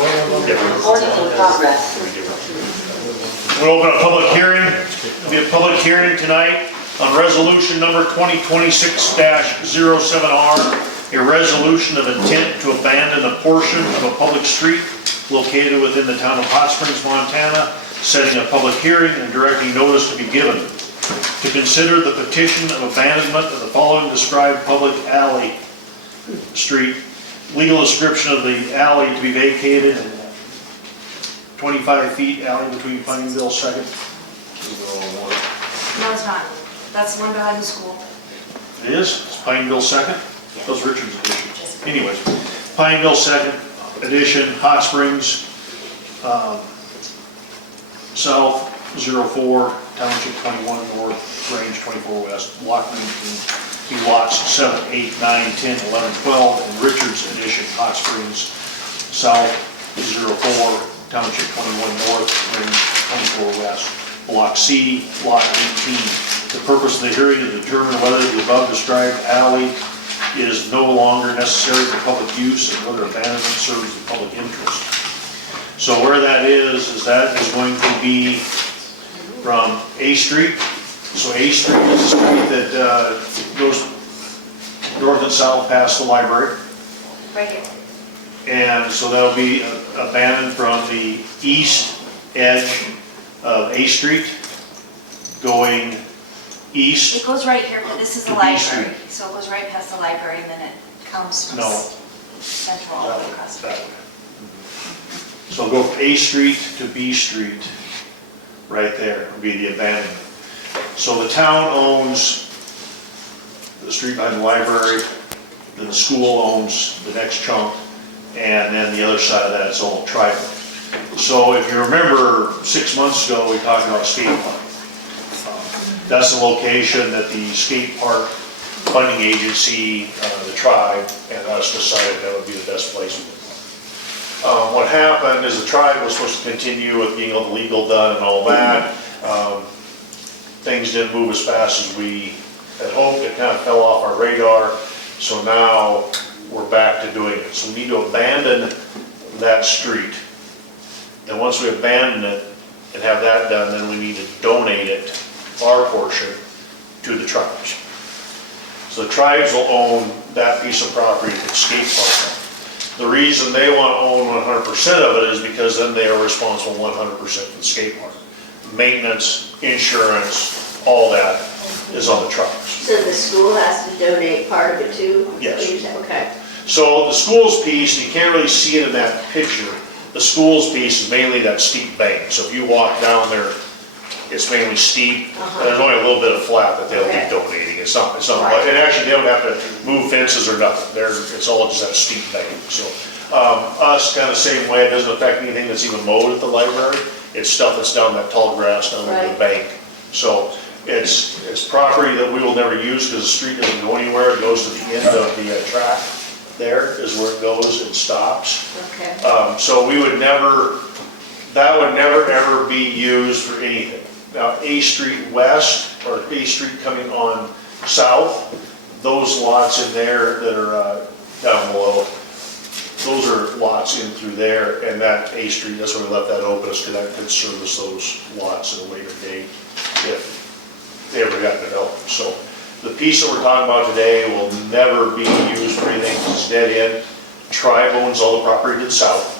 Recording in progress. We'll open a public hearing. There'll be a public hearing tonight on resolution number 2026-07R, a resolution of intent to abandon a portion of a public street located within the town of Hot Springs, Montana, setting a public hearing and directing notice to be given. To consider the petition of abandonment of the following described public alley street, legal description of the alley to be vacated, 25 feet alley between Pineville 2nd. No, it's not. That's the one behind the school. It is, it's Pineville 2nd, those Richards edition. Anyways, Pineville 2nd edition, Hot Springs, South 04, Township 21 North, Range 24 West, Block 19, lots 7, 8, 9, 10, 11, 12, and Richards edition, Hot Springs, South 04, Township 21 North, Range 24 West, Block C, Lot 18. The purpose of the hearing is to determine whether the above described alley is no longer necessary for public use and whether abandonment serves the public interest. So where that is that is going to be from A Street. So A Street is a street that goes north and south past the library. Right here. And so that'll be abandoned from the east edge of A Street, going east. It goes right here, but this is the To B library. Street. So it goes right past the library and then it comes from No. Central all the way across. That way. So go from A Street to B Street, right there would be the abandonment. So the town owns the street behind the library, then the school owns the next chunk, and then the other side of that is all tribal. So if you remember 6 months ago, we talked about skatepark. That's the location that the skate park funding agency, the tribe, and us decided that would be the best place for it. What happened is the tribe was supposed to continue with getting all the legal done and all that. Things didn't move as fast as we had hoped. It kind of fell off our radar. So now we're back to doing it. So we need to abandon that street. And once we abandon it and have that done, then we need to donate it, our portion, to the tribes. So the tribes will own that piece of property that skate park. The reason they want to own 100% of it is because then they are responsible 100% for the skate park. Maintenance, insurance, all that is on the tribes. So the school has to donate part of it too? Yes. Okay. So the schools piece, you can't really see it in that picture. The schools piece is mainly that steep bank. So if you walk down there, it's mainly steep, and there's only a little bit of flat that they'll be donating. It's not, and actually they don't have to move fences or nothing. It's all just that steep bank. So us kind of the same way. It doesn't affect anything that's even mowed at the library. It's stuff that's down that tall grass down the bank. So it's property that we will never use because the street doesn't go anywhere. It goes to the end of the track. There is where it goes and stops. Okay. So we would never, that would never ever be used for anything. Now A Street West or A Street coming on south, those lots in there that are down below, those are lots in through there, and that A Street, that's why we left that open, is because that could service those lots at a later date if they ever got developed. So the piece that we're talking about today will never be used for anything. It's dead end. Tribe owns all the property to the south.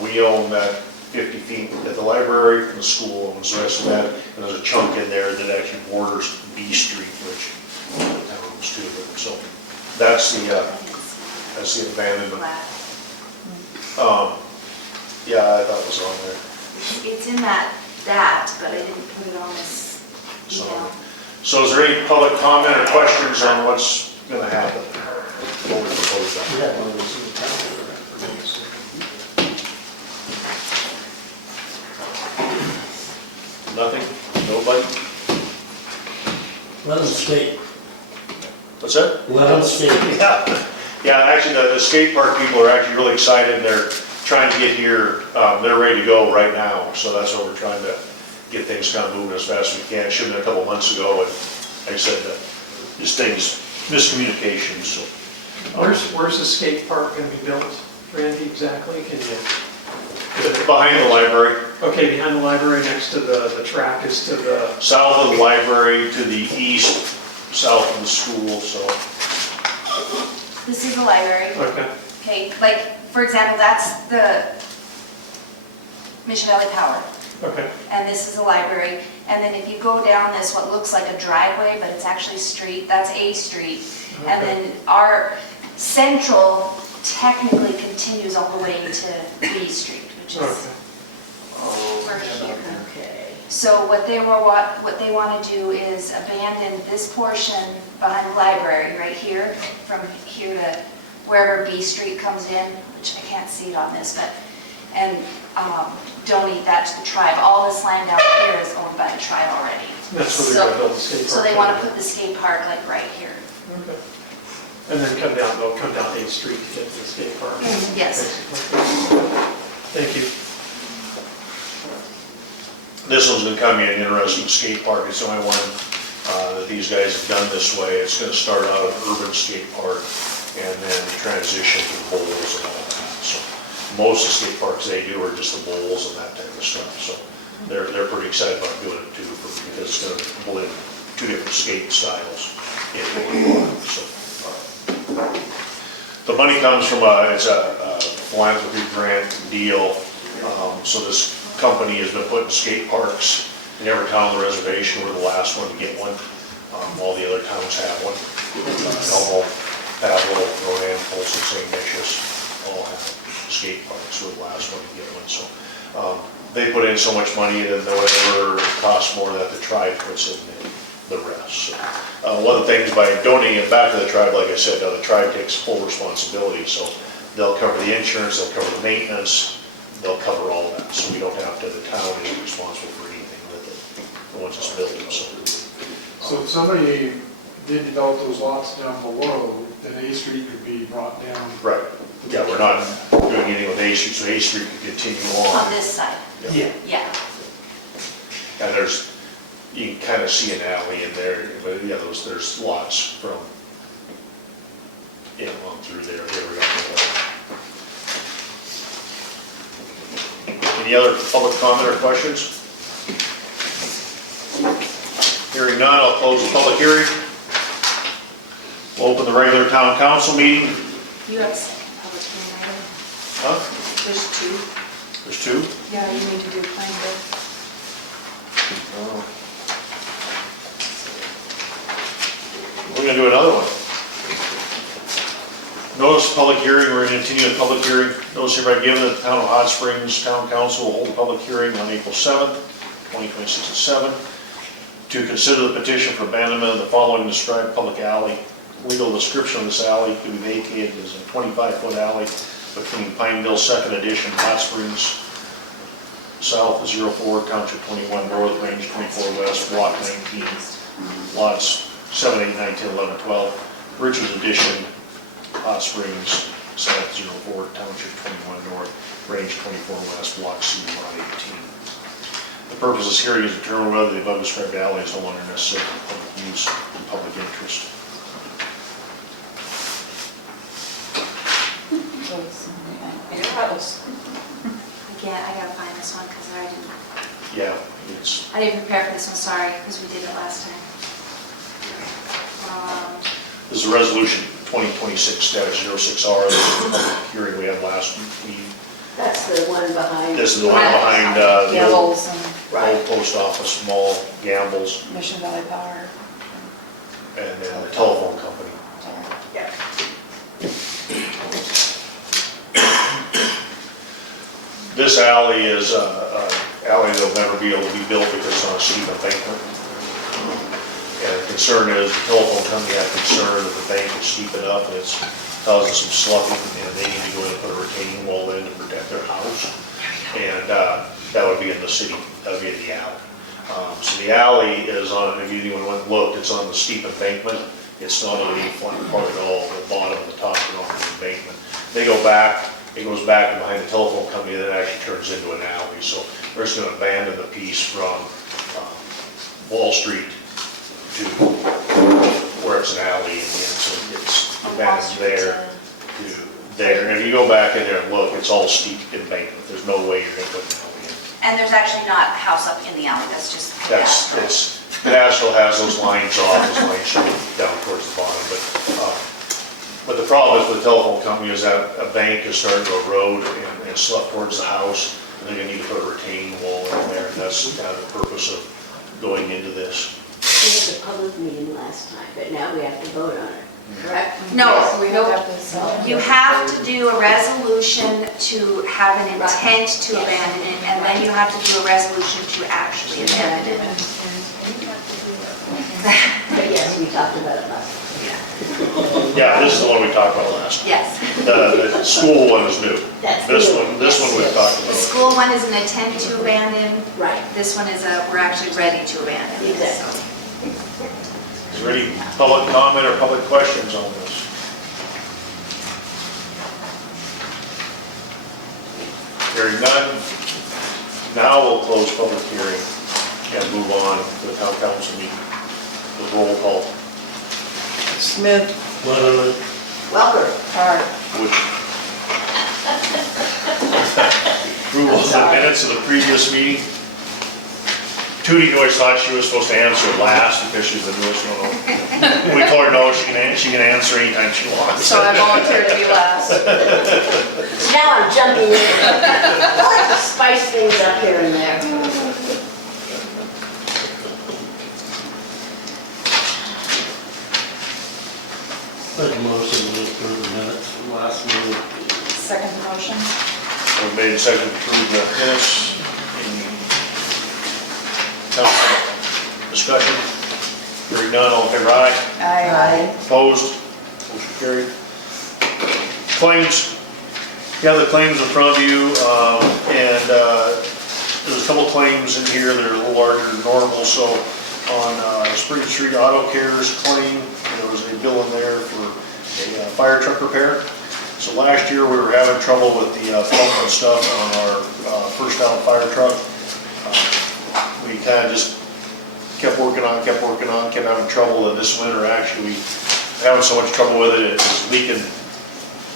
We own that 50 feet at the library, and the school owns the rest of that. And there's a chunk in there that actually borders B Street, which the town owns too. So that's the abandonment. Yeah, I thought it was on there. It's in that, but I didn't put it on this email. So is there any public comment or questions on what's going to happen? What we propose that? Nothing? Nobody? Let them skate. What's that? Let them skate. Yeah, actually the skate park people are actually really excited. They're trying to get here. They're ready to go right now. So that's why we're trying to get things kind of moving as fast as we can. It should have been a couple months ago, and like I said, just things, miscommunication, so. Where's the skate park going to be built? Randy, exactly? Can you? Behind the library, Okay, behind the library, next to the track is to the, south of the library to the east, south of the school, so. This is the library. okay, Okay, like, for example, that's the Mission Valley Power, okay, and this is the library. And then if you go down this, what looks like a driveway, but it's actually street, that's A Street. And Okay. then our central technically continues all the way to B Street, which is okay. over here. Okay. So what they want to do is abandon this portion behind the library, right here, from here to wherever B Street comes in, which I can't see it on this, but, and donate that to the tribe. All this land out here is owned by the tribe already. That's where they're gonna build the skate park. So they want to put the skate park like right here. Okay. And then they'll come down 8th Street to get to the skate park. Yes. basically. Thank you. This one's gonna come in interesting, skate park, it's the only one that these guys have done this way. It's gonna start out an urban skate park and then transition to the bowls and all that. So most of the skate parks they do are just the bowls and that type of stuff, so they're pretty excited about doing it too, because it's gonna blend two different skate styles into one park, so. The money comes from it's a philanthropy grant deal, so this company has been putting skate parks in every town on the reservation. We're the last one to get one. All the other towns have one. Elmo, Pavel, Rowan, Folsom, St. Ignatius, all have skate parks. We're the last one to get one. So they put in so much money, and then whatever costs more, that the tribe puts in the rest. So, one of the things by donating it back to the tribe, like I said, the tribe takes full responsibility. So they'll cover the insurance, they'll cover the maintenance, they'll cover all of that, so we don't have to, the town isn't responsible for anything with it, once it's built, So if somebody did develop those lots down below, then A Street could be brought down. Right, yeah, we're not doing anything with A Street, so A Street can continue On on. this side, Yeah. yeah. And you can kind of see an alley in there, but yeah, there's lots from, on through there, here we go. Any other public comment or questions? Hearing none, I'll close the public hearing. We'll open the regular town council meeting. You have a second public hearing item? Huh? There's two. There's two? Yeah, you need to do plan B. Oh. We're gonna do another one. Notice of public hearing, we're gonna continue the public hearing. Notice hereby given that the town of Hot Springs Town Council will hold a public hearing on April 7th, 2026 at 7, to consider the petition for abandonment of the following described public alley. Legal description of this alley to be vacated as a 25-foot alley between Pineville 2nd Edition, Hot Springs, south 04, Township 21 North, Range 24 West, Block 19, lots 7, 8, 9, 10, 11, 12, Richards Edition, Hot Springs, south 04, Township 21 North, Range 24 West, Block C, Lot 18. The purpose of this hearing is to determine whether the above described alley is no longer necessary for public use and public interest. Your house. Again, I gotta find this one because Yeah, I didn't prepare for this one, sorry, because we did it last time. this is a resolution 2026-06R. This is the public hearing we had last week. That's the one behind. This is the one behind the old Gills and Right. post office, Mall, Gamble's, Mission Valley Power. and then the telephone company. Yeah. This alley is an alley that'll never be able to be built because it's on a steep embankment. And the concern is, the telephone company had concern that the bank is steep enough and it's causing some sloughing, and they need to go in and put a retaining wall in to protect their house. And that would be in the city, that would be in the alley. So the alley is on, if anyone went and looked, it's on the steep embankment. It's not on any flat part at all, the bottom and the top are on the embankment. They go back, it goes back and behind the telephone company, and it actually turns into an alley. So we're just gonna abandon the piece from Wall Street to where it's an alley, and so it's abandoned there to there. And if you go back in there and look, it's all steep embankment, there's no way you're gonna put an alley in. And there's actually not a house up in the alley, that's just That's, cadastral. it's, National has those lines off, those lines show down towards the bottom, but the problem is with the telephone company is that a bank is starting to erode and slough towards the house, and they're gonna need to put a retaining wall in there, and that's kind of the purpose of going into this. We had a public meeting last time, but now we have to vote on it, correct? No, We don't have to. you have to do a resolution to have an intent to abandon it, and then you have to do a resolution to actually abandon it. But yes, we talked about it last time. Yeah, this is the one we talked about last. Yes. The school one is new. That's This new. one we've Yes, talked The about. school one is an intent to abandon, Right, this one is a, we're actually ready to abandon. Exactly. Is there any public comment or public questions on this? Hearing none, now we'll close public hearing and move on to the town council meeting with roll call, Smith. welcome. Hart. which approval of the minutes of the previous meeting. Tootie always thought she was supposed to answer last because she's the newest one. We told her no, she can answer anytime she wants. So I volunteered to be last. Now I'm jumping in. I like to spice things up here and there. Make a motion to approve the minutes from last meeting. Second motion. We made a second to approve the minutes. Any council discussion? Hearing none, all in favor, aye. Aye. Opposed? Motion carried. Claims. You have the claims in front of you, and there's a couple claims in here that are a little larger than normal. So on Spring Street Auto Care's claim, there was a bill in there for a fire truck repair. So last year, we were having trouble with the pump and stuff on our first out fire truck. We kind of just kept working on, kept having trouble, and this winter, actually, we were having so much trouble with it, it was leaking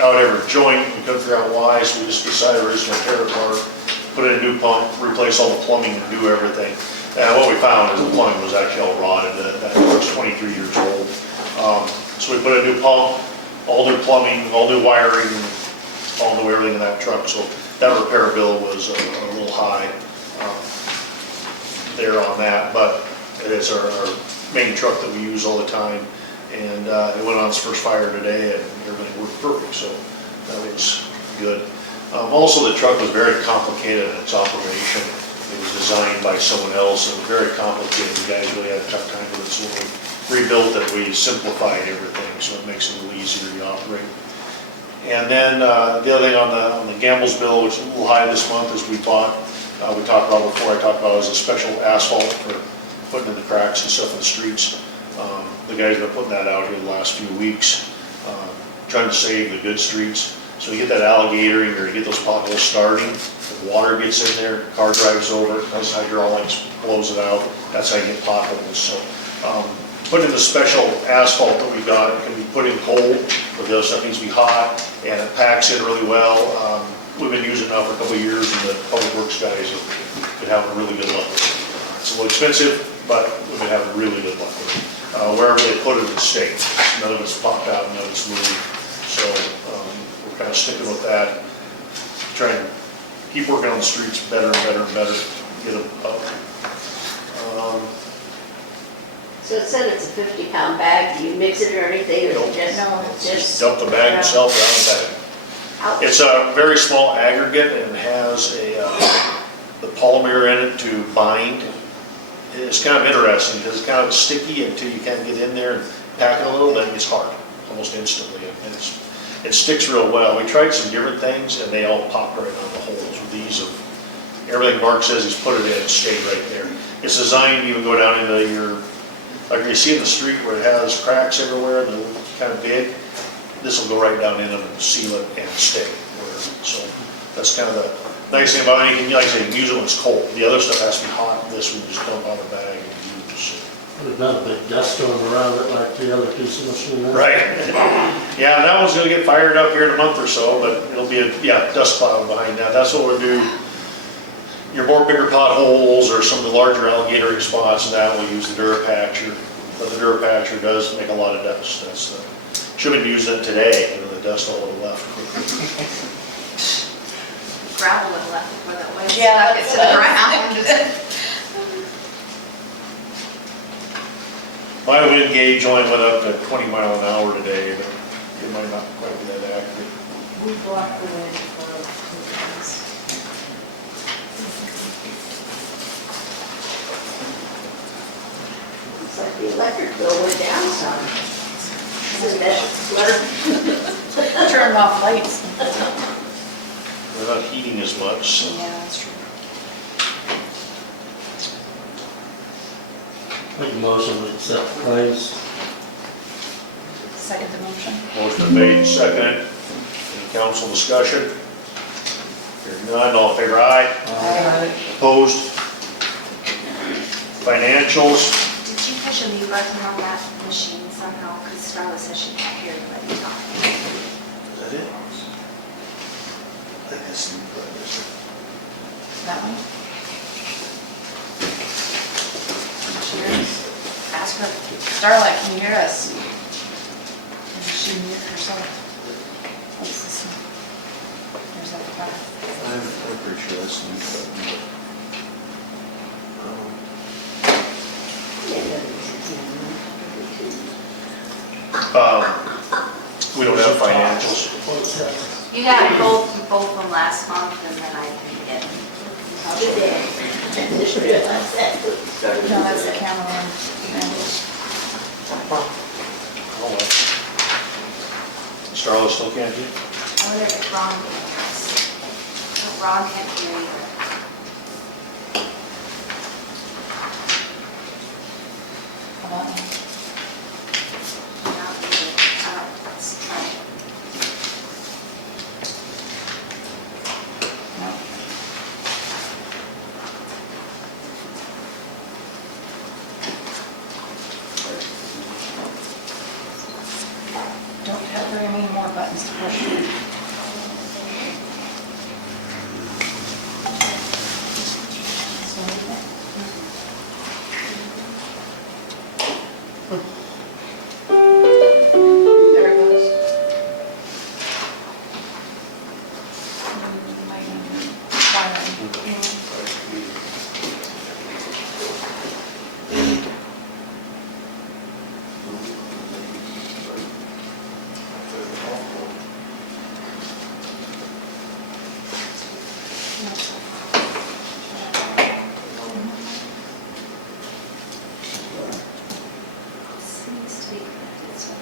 out every joint. We couldn't figure out why, so we just decided we're just gonna tear it apart, put in a new pump, replace all the plumbing, and do everything. And what we found is the plumbing was actually all rotted. That was 23 years old. So we put a new pump, all new plumbing, all new wiring, all new everything in that truck. So that repair bill was a little high there on that, but it is our main truck that we use all the time. And it went on its first fire today, and everything worked perfect, so that was good. Also, the truck was very complicated in its operation. It was designed by someone else, and very complicated. The guys really had a tough time with it, so when we rebuilt it, we simplified everything, so it makes it a little easier to operate. And then the other thing on the Gamble's bill, which is a little high this month, is we bought, we talked about before, I talked about, is a special asphalt for putting in the cracks and stuff in the streets. The guys have been putting that out here the last few weeks, trying to save the good streets. So you get that alligator, you're gonna get those potholes starting, the water gets in there, car drives over, those hydraulics blows it out, that's how you get potholes. So putting in the special asphalt that we got, it can be put in cold, but the other stuff needs to be hot, and it packs in really well. We've been using it now for a couple of years, and the public works guys have been having really good luck with it. It's a little expensive, but we've been having really good luck with it. Wherever they put it in the state, none of it's popped out, none of it's moved. So we're kind of sticking with that, trying to keep working on the streets better and better and better, get them up. So it said it's a 50-pound bag. Do you mix it or anything, or Nope. just? No. Just Dump the bag itself around the bag. out? It's a very small aggregate and has the polymer in it to bind. It's kind of interesting because it's kind of sticky until you kind of get in there and pack it a little, then it gets hard almost instantly. And it sticks real well. We tried some different things and they all pop right on the holes with these. Everything Mark says he's put it in, it stayed right there. It's designed to even go down into your, like you see in the street where it has cracks everywhere and they're kind of big. This will go right down in them and seal it and stay. So that's kind of the nice thing about it. You can, like I say, you can use it when it's cold. The other stuff has to be hot. This we just dump out of the bag and use. There's not a big dust storm around it like the other piece of machinery. Right. Yeah, that one's gonna get fired up here in a month or so, but it'll be a, yeah, dust cloud behind that. That's what we'll do. Your more bigger potholes or some of the larger alligator spots and that, we'll use the Durapatcher. But the Durapatcher does make a lot of dust. That's the, should have been using it today, the dust all would have left quickly. Gravel would have left before that way. Yeah, Stuck it to the ground. My wind gauge only went up to 20 mile an hour today, but it might not quite be that accurate. We blocked the wind for It's like the electric bill went down some. Isn't that better? turn off lights. We're not heating as much, so. Yeah, that's true. Make a motion to accept claims. Second the motion. Motion made, seconded. Any council discussion? Hearing none, all in favor, aye. Aye. Opposed? Financials, Did you push a mute button on that machine somehow? Because Starla says she can't hear anybody talking. is that it? That is the That one? Cheers. Ask her, Starlight, can you hear us? Did she mute herself? What's this one? There's that back. I'm pretty sure that's the we don't have financials. You got both of them last month, and then I can get. Did they? I just realized that. No, that's the camera one. Yeah. Oh, well. Starla still can't hear? I wonder if Ron can hear us. Ron can't hear either. How about now? Not either. Let's try it. No. Don't have very many more buttons to push. This one, isn't it? There it goes. Seems to be connected, so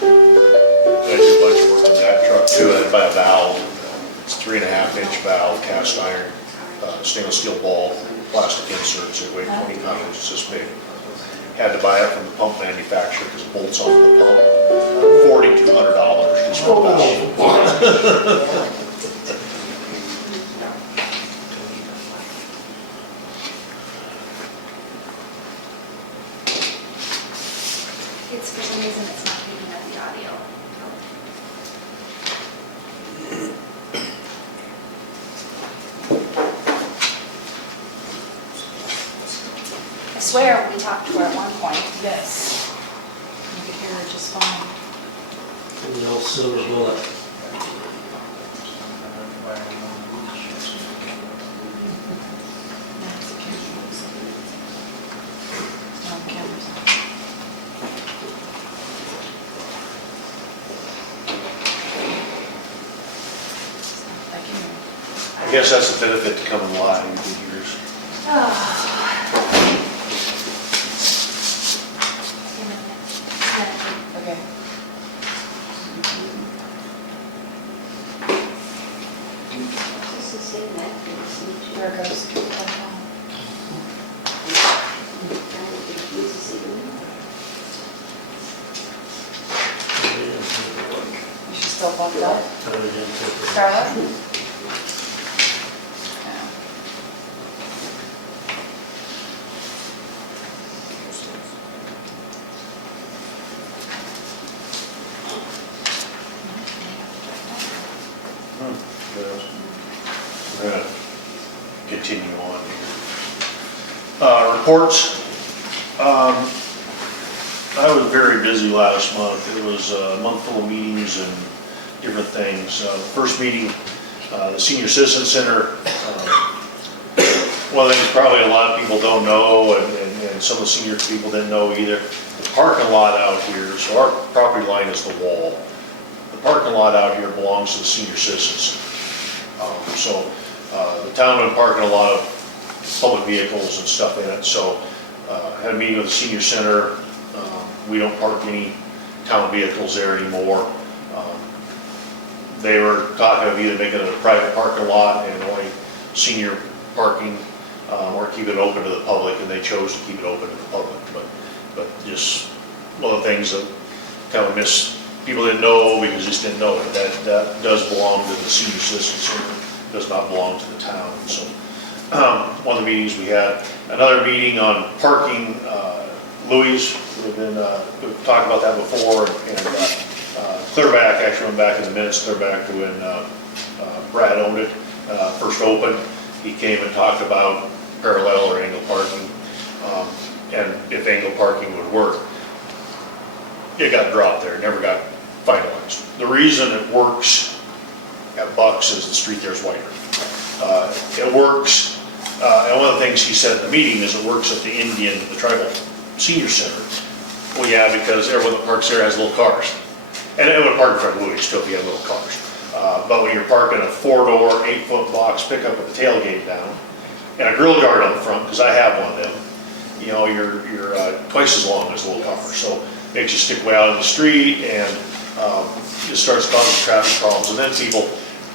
I do a bunch of work on that truck too, and by a valve. It's 3.5-inch valve, cast iron, stainless steel ball, plastic inserts, it weighed 20 pounds, it's this big. Had to buy it from the pump manufacturer because it bolts onto the pump. $4,200 just for a valve. it's for some reason it's not picking up the audio. I swear we talked to her at one point. Yes. You could hear it just fine. The old silver bullet. That's the camera. No, the camera's on. I can hear it. I guess that's the benefit to coming live in good years. Okay. This is saying that. There it goes. You should still bump it up. Starla? Yeah. We're gonna continue on here. Reports. I was very busy last month. It was a month full of meetings and different things. First meeting, the Senior Citizen Center. One of the things probably a lot of people don't know, and some of the senior people didn't know either, the parking lot out here, so our property line is the wall. The parking lot out here belongs to the senior citizens. The town been parking a lot of public vehicles and stuff in it, so had a meeting with the senior center. We don't park any town vehicles there anymore. They were talking of either making it a private parking lot and only senior parking, or keep it open to the public, and they chose to keep it open to the public. But just one of the things that kind of people didn't know because just didn't know it. That does belong to the senior citizens center, does not belong to the town. So one of the meetings we had, another meeting on parking, Louis, we've talked about that before, and Clearback, actually went back in the minutes, Clearback to when Brad owned it, first opened. He came and talked about parallel or angle parking, and if angle parking would work. It got dropped there, never got finalized. The reason it works at Bucks is the street there's wider. It works, and one of the things he said at the meeting is it works at the tribal senior center. Well, yeah, because everyone that parks there has little cars. And it would park in front of Louis too if you have little cars. But when you're parking a 4-door, 8-foot box pickup with the tailgate down, and a grill guard on the front, because I have one of them, you know, you're twice as long as a little car. So it makes you stick way out in the street, and it starts causing traffic problems. And then people,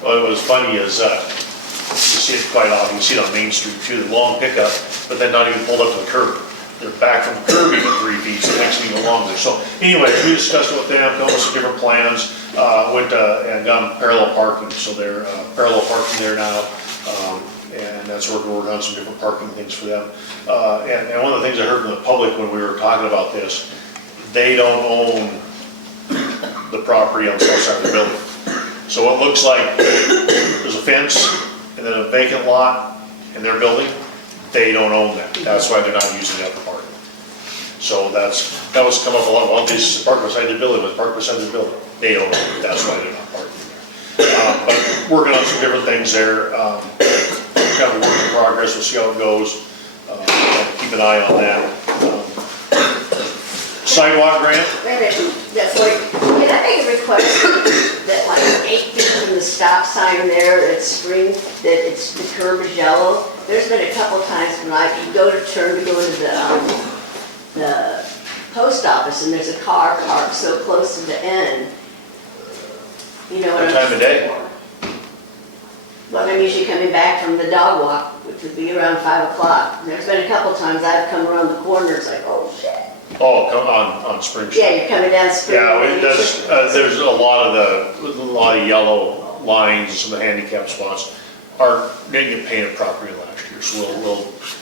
what was funny is, you see it quite often, you see it on Main Street too, the long pickup, but then not even pulled up to the curb. They're back from the curb even 3 feet, so it makes it even longer. So anyway, we discussed it with them, come up with some different plans, went and got parallel parking, so they're parallel parking there now, and that's where we're working on some different parking things for them. And one of the things I heard from the public when we were talking about this, they don't own the property on the south side of the building. So it looks like there's a fence and then a vacant lot in their building. They don't own that. That's why they're not using that for parking. So that was come up a lot. Well, this is parked beside the building, but parked beside the building. They don't own it. That's why they're not parking there. But working on some different things there. Kind of work in progress. We'll see how it goes. Keep an eye on that. Sidewalk grant. Wait a minute, that's like, can I make a request that like 8 feet from the stop sign there at Spring, that the curb is yellow? There's been a couple times when I go to turn to go into the post office and there's a car parked so close to the end. You know what What time of day? Well, I'm usually coming back from the dog walk, which would be around 5 o'clock. And there's been a couple times I've come around the corner, it's like, oh shit. Oh, come on Spring Street. Yeah, you're coming down Spring. Yeah, it does. There's a lot of yellow lines and some of the handicap spots didn't get painted properly last year. So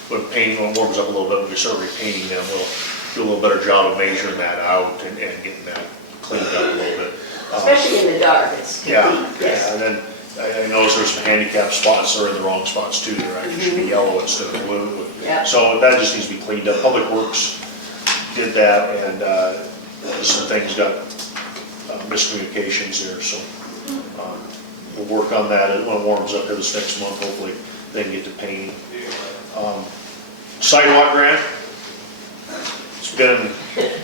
when it warms up a little bit, when we start repainting them, we'll do a little better job of measuring that out and getting that cleaned up a little bit. Especially in the dark, it's Yeah, deep, yes. and then I noticed there's some handicap spots that are in the wrong spots too. They're actually should be yellow instead of blue. Yeah. So that just needs to be cleaned up. Public Works did that, and some things got miscommunications there, so we'll work on that when it warms up here this next month, hopefully, then get to painting. Sidewalk grant, it's been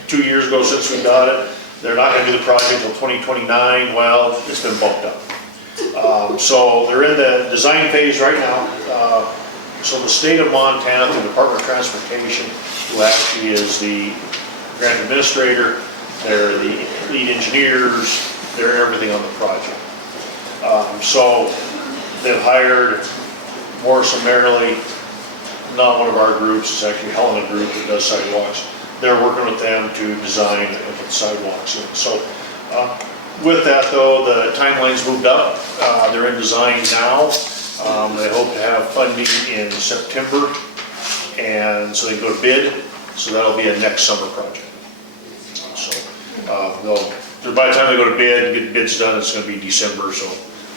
2 years ago since we got it. They're not gonna do the project until 2029, well, it's been bumped up. So they're in the design phase right now. So the state of Montana, the Department of Transportation, who actually is the grant administrator, they're the lead engineers, they're everything on the project. So they've hired Morrison Merrily, not one of our groups, it's actually Helena Group that does sidewalks. They're working with them to design and put sidewalks in. So with that though, the timeline's moved up. They're in design now. They hope to have funding in September, and so they can go to bid. So that'll be a next summer project. So by the time they go to bid and get bids done, it's going to be December. So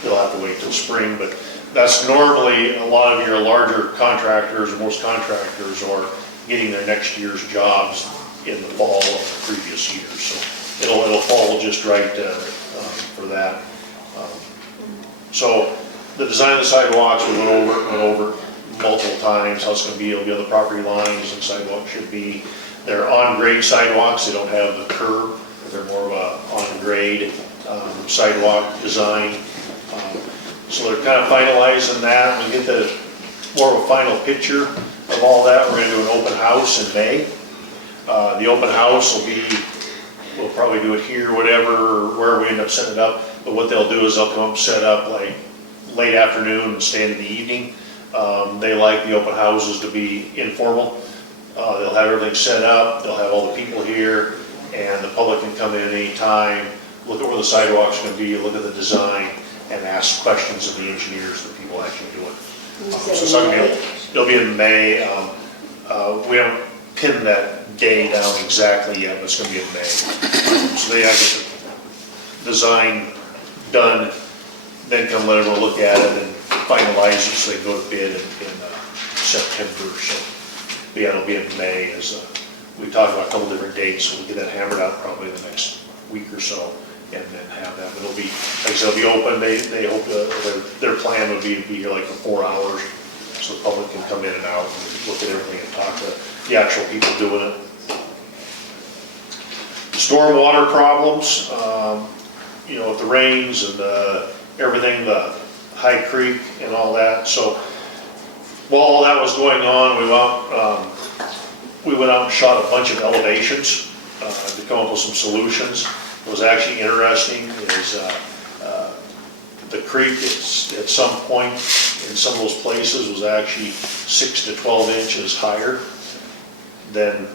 they'll have to wait till spring, but that's normally a lot of your larger contractors, or most contractors are getting their next year's jobs in the fall of the previous year, so it'll fall just right for that. So the design of the sidewalks, we went over multiple times, how it's gonna be, it'll be on the property lines, and sidewalks should be. They're on-grade sidewalks, they don't have the curb, they're more of a on-grade sidewalk design. So they're kind of finalizing that. When we get the more of a final picture of all that, we're gonna do an open house in May. The open house will be, we'll probably do it here, whatever, where we end up setting it up. But what they'll do is they'll come up, set up like late afternoon and stay in the evening. They like the open houses to be informal. They'll have everything set up, they'll have all the people here, and the public can come in any time, look at where the sidewalk's gonna be, look at the design, and ask questions of the engineers, the people actually do it. So it's not gonna be, it'll be in May. We haven't pinned that day down exactly yet, but it's gonna be in May. So they actually design done, then come let everyone look at it and finalize it, so they go to bid in September. So yeah, it'll be in May. As we talked about a couple different dates, so we'll get that hammered out probably in the next week or so, and then have that. But it'll be, like I said, it'll be open. They hope their plan would be to be here like for 4 hours, so the public can come in and out and look at everything and talk to the actual people doing it. Stormwater problems, you know, with the rains and everything, the High Creek and all that. So while all that was going on, we went out and shot a bunch of elevations to come up with some solutions. What was actually interesting is the creek at some point in some of those places was actually 6 to 12 inches higher than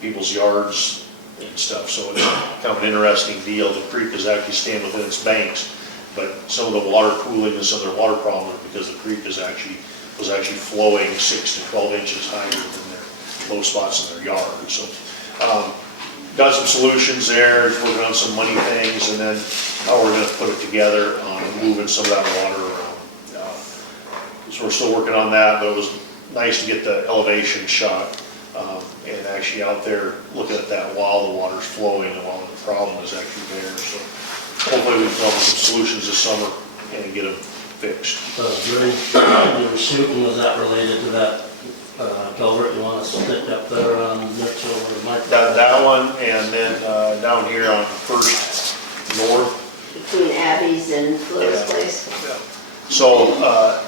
people's yards and stuff. So it's kind of an interesting deal. The creek is actually staying within its banks, but some of the water pooling and some of their water problems because the creek was actually flowing 6 to 12 inches higher than their low spots in their yard. So got some solutions there, working on some money things, and then how we're going to put it together on moving some of that water around. So we're still working on that, but it was nice to get the elevation shot and actually out there looking at that while the water's flowing and while the problem is actually there. So hopefully we can come up with some solutions this summer and get them fixed. Grade you were shooting, was that related to that culvert you want to stick up there on Mitchell or Mike? That one, and then down here on First North. Between Abby's and Flo's place. Yeah. So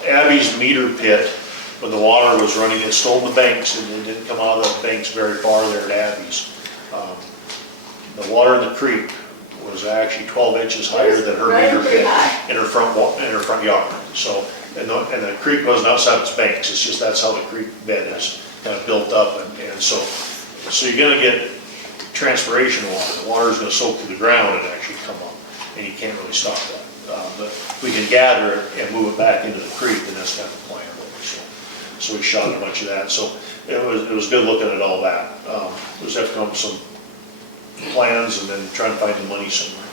Abby's meter pit, when the water was running, it stole the banks and it didn't come out of the banks very far there at Abby's. The water in the creek was actually 12 inches higher than her meter pit in her front yard. So, and the creek wasn't outside its banks. It's just that's how the creek bed is kind of built up, and so you're going to get transpiration water. The water's going to soak through the ground and actually come up, and you can't really stop that. But we can gather it and move it back into the creek, and that's kind of the plan. So we shot a bunch of that. So it was good looking at all that. We just have to come up with some plans and then try and find the money somewhere.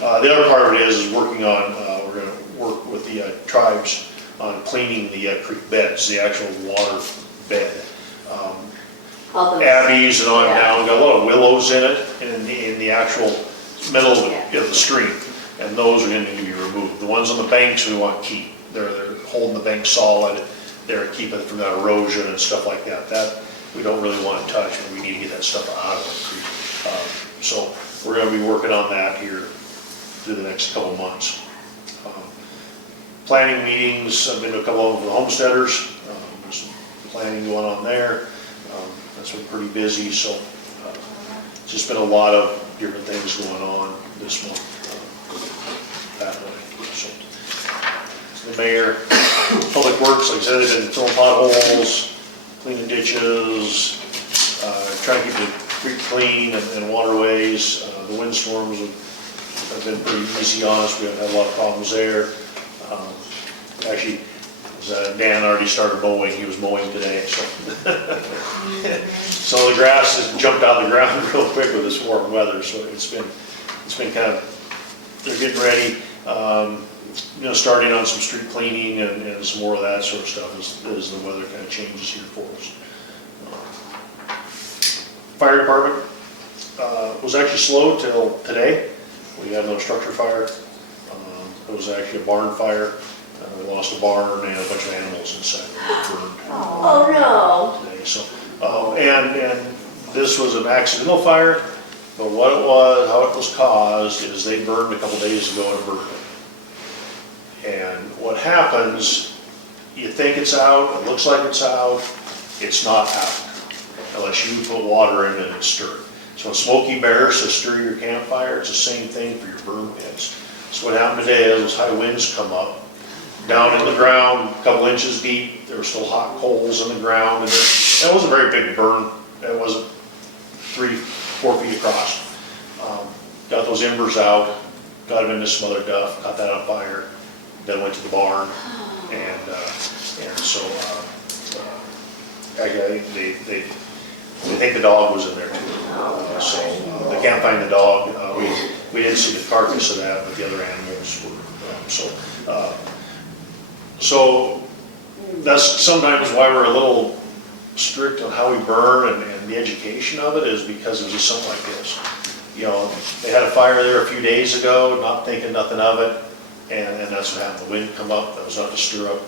The other part of it is working on, we're going to work with the tribes on cleaning the creek beds, the actual water bed. Abby's and on down, got a lot of willows in it, in the actual middle of the stream, and those are going to need to be removed. The ones on the banks we want to keep. They're holding the bank solid. They're keeping it from that erosion and stuff like that. That we don't really want to touch, but we need to get that stuff out of the creek. So we're going to be working on that here through the next couple months. Planning meetings, I've been to a couple of them for the homesteaders. There's some planning going on there. That's been pretty busy, so it's just been a lot of different things going on this month that way. So the mayor, Public Works, like I said, they've been filling potholes, cleaning ditches, trying to keep the creek clean and waterways. The windstorms have been pretty easy on us. We haven't had a lot of problems there. Actually, Dan already started mowing. He was mowing today, so so the grass has jumped out of the ground real quick with this warm weather. So it's been kind of, they're getting ready. Starting on some street cleaning and some more of that sort of stuff as the weather kind of changes here for us. Fire department was actually slow till today. We had no structure fire. It was actually a barn fire. We lost a barn and a bunch of animals inside that were burned Oh, no. today. So, and this was an accidental fire, but what it was, how it was caused, is they burned a couple days ago in a bird. And what happens, you think it's out, it looks like it's out, it's not out, unless you put water in it and stir it. So when Smokey Bear says stir your campfire, it's the same thing for your burn pits. So what happened today is those high winds come up, down in the ground, a couple inches deep, there were still hot coals in the ground, and it wasn't a very big burn, it wasn't 3-4 feet across. Got those embers out, got them into some other duff, caught that on fire, then went to the barn, and so they think the dog was in there too. So they can't find the dog. We didn't see the carcass of that, but the other animals were. So that's sometimes why we're a little strict on how we burn and the education of it is because of just something like this. They had a fire there a few days ago, not thinking nothing of it. And that's what happened. The wind come up, that was enough to stir up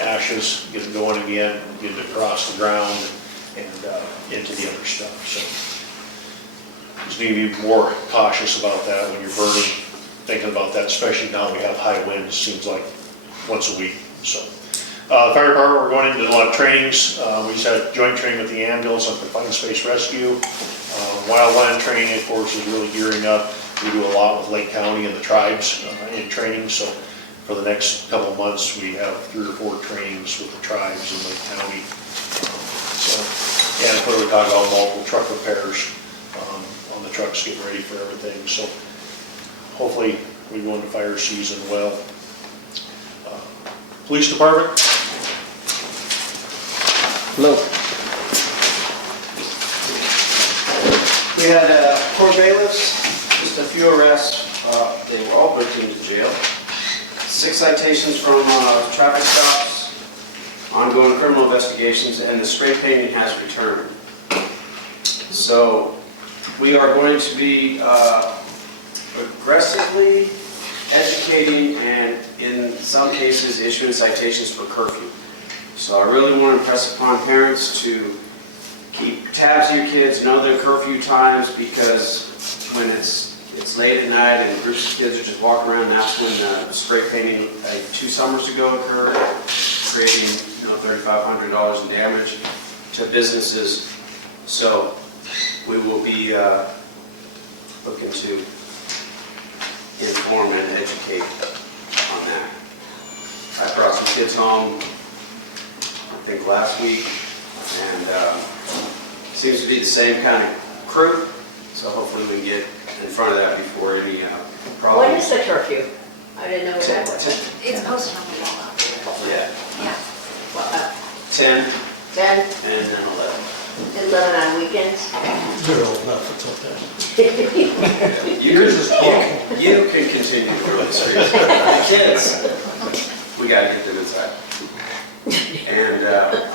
ashes, get it going again, get it across the ground and into the other stuff. So just need to be more cautious about that when you're burning, thinking about that, especially now we have high winds, seems like once a week. So fire department, we're going into a lot of trainings. We just had joint training with the ambulance on confined space rescue. Wildland training, of course, is really gearing up. We do a lot with Lake County and the tribes in training, so for the next couple of months we have 3 or 4 trainings with the tribes in Lake County. And clearly talk about multiple truck repairs on the trucks, getting ready for everything. So hopefully we go into fire season well. Police department. Hello. We had 4 bailiffs. Just a few arrests, they were all booked into jail. 6 citations from traffic stops, ongoing criminal investigations, and the spray painting has returned. So we are going to be aggressively educating and in some cases issuing citations for curfew. So I really want to impress upon parents to keep tabs of your kids, know their curfew times, because when it's late at night and groups of kids are just walking around, that's when the spray painting 2 summers ago occurred, creating $3,500 in damage to businesses. So we will be looking to inform and educate on that. I brought some kids home, I think last week, and seems to be the same kind of crew, so hopefully we can get in front of that before any problems. When is the curfew? I didn't know what that was. It's posted on the wall out there. Yeah, Yeah. 10 10, and then 11. 11 on weekends? You're old enough, it's okay. You can continue to go to the streets. The kids, we gotta get them inside. And I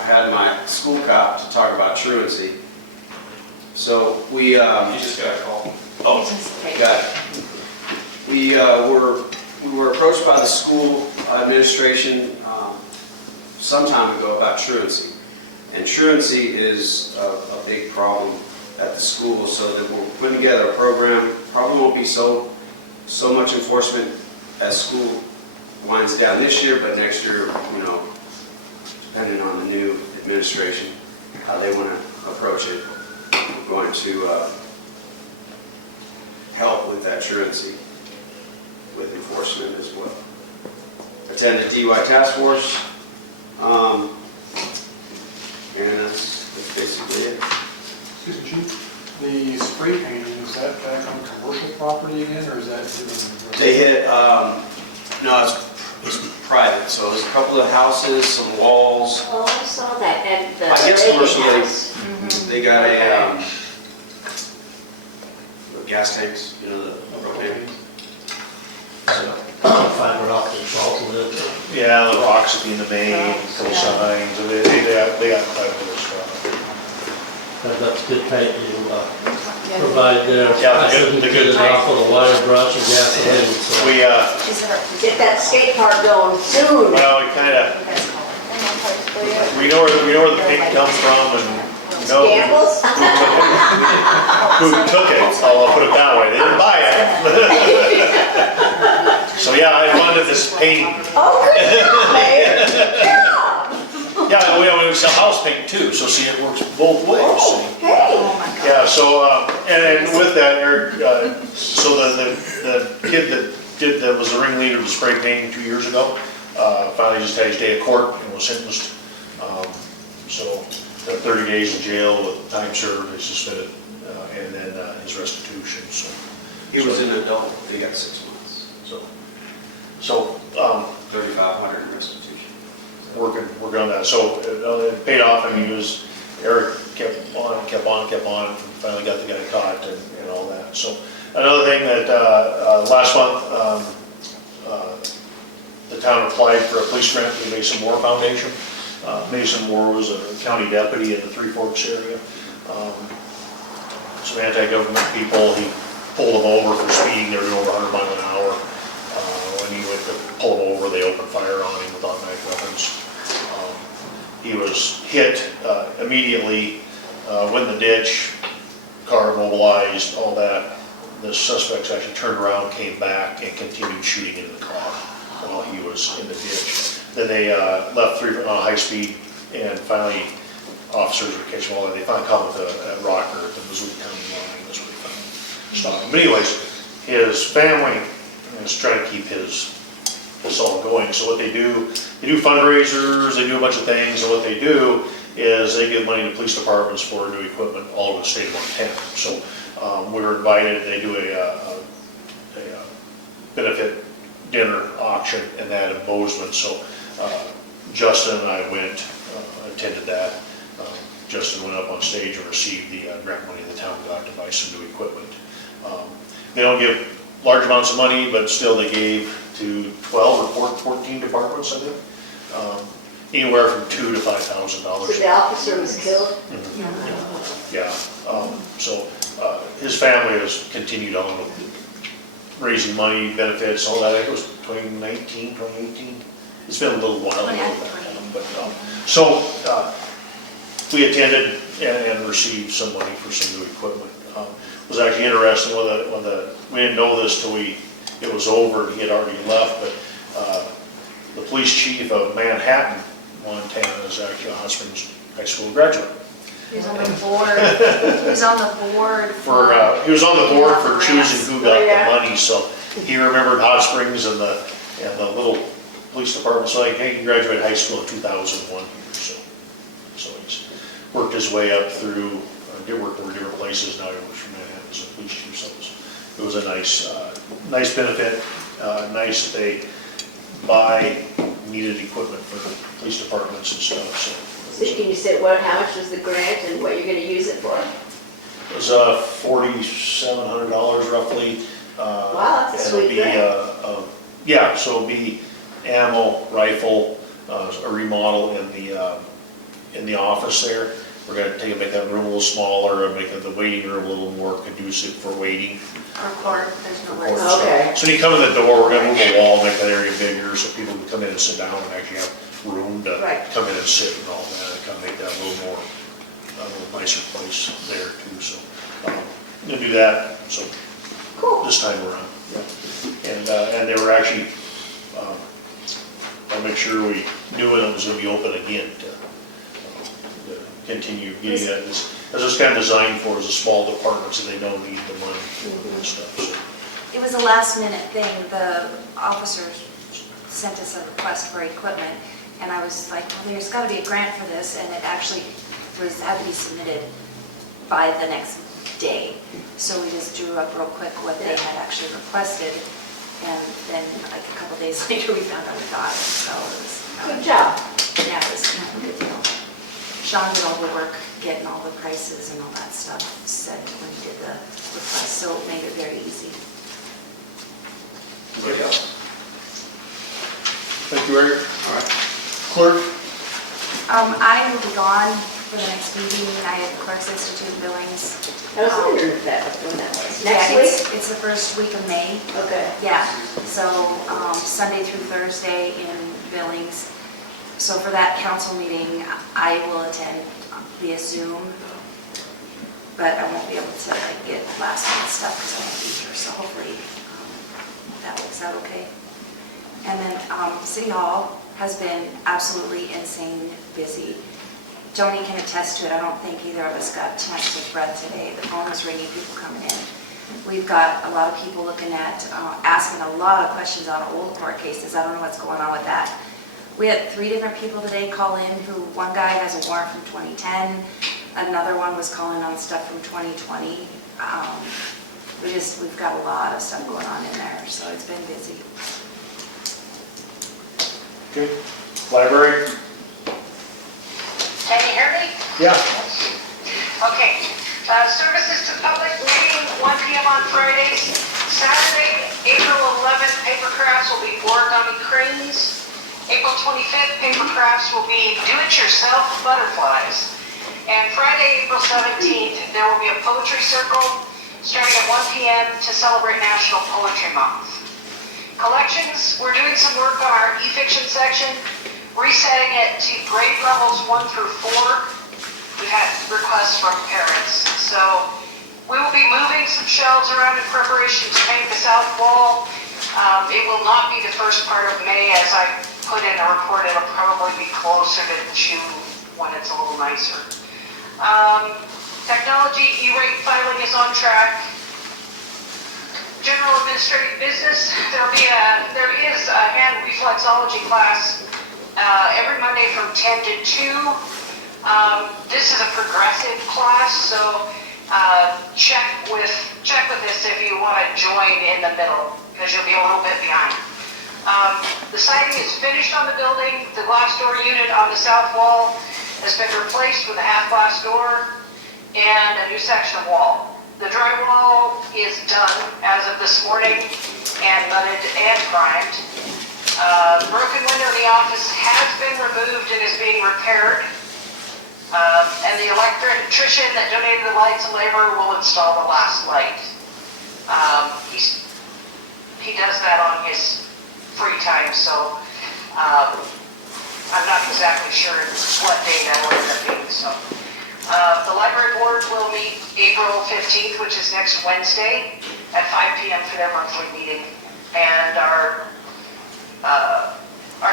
had my school cop to talk about truancy. So we, you just got a call. Oh, got it. We were approached by the school administration some time ago about truancy. And truancy is a big problem at the school, so that we're putting together a program. Probably won't be so much enforcement as school winds down this year, but next year, depending on the new administration, how they want to approach it, we're going to help with that truancy, with enforcement as well. Attended DUI task force, and that's basically it. Excuse me, Chief, the spray painting, is that back on commercial property again, or is that? They hit, no, it's private, so there's a couple of houses, some walls. Oh, I saw that, and the I guess vacant commercially, house. they got the gas tanks, the propane. So fiber optic fault with it. Yeah, the rocks would be in the main, some signs, and they got quite a bit of stuff. That's good paint you provide there. Yeah, I shouldn't the get good it paint. off with a wire brush and gasoline, so. We, Get that skate park going soon. well, we kinda, we know where the paint comes from and we know Gambles? who took it, I'll put it that way, they didn't buy it. So yeah, I funded this painting. Oh, good job, Mayor. Good job. Yeah, we sell house paint too, so see, it works both ways, see? Hey. Yeah, so, and with that, Eric, so the kid that was the ringleader of the spray painting 2 years ago, finally just had his day of court and was sentenced. So, 30 days in jail with time served, is suspended, and then his restitution, so. He was an adult, he got 6 months, So, 3,500 in restitution. working on that, so it paid off. I mean, Eric kept on, and finally got the guy caught and all that. So another thing that last month, the town applied for a police grant to Mason Moore Foundation. Mason Moore was a county deputy in the Three Forks area. Some anti-government people, he pulled them over for speeding. They were doing over 100 miles an hour. When he went to pull them over, they opened fire on him with automatic weapons. He was hit immediately, went in the ditch, car immobilized, all that. The suspects actually turned around, came back, and continued shooting into the car while he was in the ditch. Then they left on high speed, and finally officers were catching all that. They finally caught him at Rocker at the Missouri County line. That's where they found him. Stopped him. But anyways, his family is trying to keep this all going. So what they do fundraisers, they do a bunch of things, and what they do is they give money to police departments for new equipment all over the state of Montana. So we were invited, they do a benefit dinner auction and that in Bozeman. So Justin and I went, attended that. Justin went up on stage and received the grant money the town got to buy some new equipment. They don't give large amounts of money, but still they gave to 12 or 14 departments, I think. Anywhere from $2,000 to $5,000. So the officer was killed? Yeah, so his family has continued on with raising money, benefits, all that. I think it was 2018. It's been a little while ago. But, so we attended and received some money for some new equipment. It was actually interesting when we didn't know this till it was over and he had already left, but the police chief of Manhattan, Montana, is actually a Hot Springs High School graduate. He was on the board. He was on the board He was on the board for grants. choosing who got the money, so he remembered Hot Springs and the little police department. So he graduated high school in 2001 here, so he's worked his way up through, did work over different places. Now he works for Manhattan as a police chief. So it was a nice benefit. Nice that they buy needed equipment for the police departments and stuff. So Can you say how much was the grant and what you're going to use it for? it was $4,700 roughly. Wow, that's a and sweet grant. Yeah, so it'll be ammo, rifle, a remodel in the office there. We're going to make that room a little smaller and make the waiting room a little more conducive for waiting. Report, there's no words. Okay. So when you come in the door, we're going to move the wall, make that area bigger so people can come in and sit down and actually have room to Right. come in and sit and all that. And kind of make that a little nicer place there too. So we'll do that. So Cool. this time around. And they were actually, I'll make sure we knew it was going to be open again to continue getting that. This was kind of designed for as a small department, so they don't need the money and stuff. So. It was a last minute thing. The officers sent us a request for equipment, and I was like, well, there's got to be a grant for this, and it actually had to be submitted by the next day. So we just drew up real quick what they had actually requested, and then like a couple days later we found out we got it. So it was Good job. Yeah, it was kind of a good deal. Sean did all the work, getting all the prices and all that stuff, said when he did the request, so it made it very easy. Anybody else? Thank you, Eric. All right. Clerk? I will be gone for the next meeting. I have the Clerks Institute billings. I was wondering if that was when that was. Yeah, Next week? it's the first week of May. Okay. Yeah, so Sunday through Thursday in Billings. So for that council meeting, I will attend via Zoom, but I won't be able to get last minute stuff because I won't be here, so hopefully that works out okay. And then City Hall has been absolutely insane busy. Tony can attest to it. I don't think either of us got too much of breath today. The phone was ringing, people coming in. We've got a lot of people looking at, asking a lot of questions on old court cases. I don't know what's going on with that. We had 3 different people today call in who, one guy has a warrant from 2010, another one was calling on stuff from 2020. We've got a lot of stuff going on in there, so it's been busy. Okay. Library? Can you hear me? Yeah. Okay. Services to public meeting 1 p.m. on Fridays. Saturday, April 11th, paper crafts will be origami cranes. April 25th, paper crafts will be do-it-yourself butterflies. And Friday, April 17th, there will be a poetry circle starting at 1 p.m. to celebrate National Poetry Month. Collections, we're doing some work on our e-fiction section, resetting it to grade levels 1 through 4. We've had requests from parents. So we will be moving some shelves around in preparation to paint the south wall. It will not be the first part of May, as I put in a report. It'll probably be closer to June when it's a little nicer. Technology e-rate filing is on track. General administrative business, there is a hand reflexology class every Monday from 10 to 2. This is a progressive class, so check with this if you want to join in the middle, because you'll be a little bit behind. The siding is finished on the building. The glass door unit on the south wall has been replaced with a half glass door and a new section of wall. The drywall is done as of this morning and mudded and primed. The broken window in the office has been removed and is being repaired. And the electrician that donated the lights and labor will install the last light. He does that on his free time, so I'm not exactly sure what day that will end up being. So the library board will meet April 15th, which is next Wednesday at 5 p.m. for their monthly meeting, and our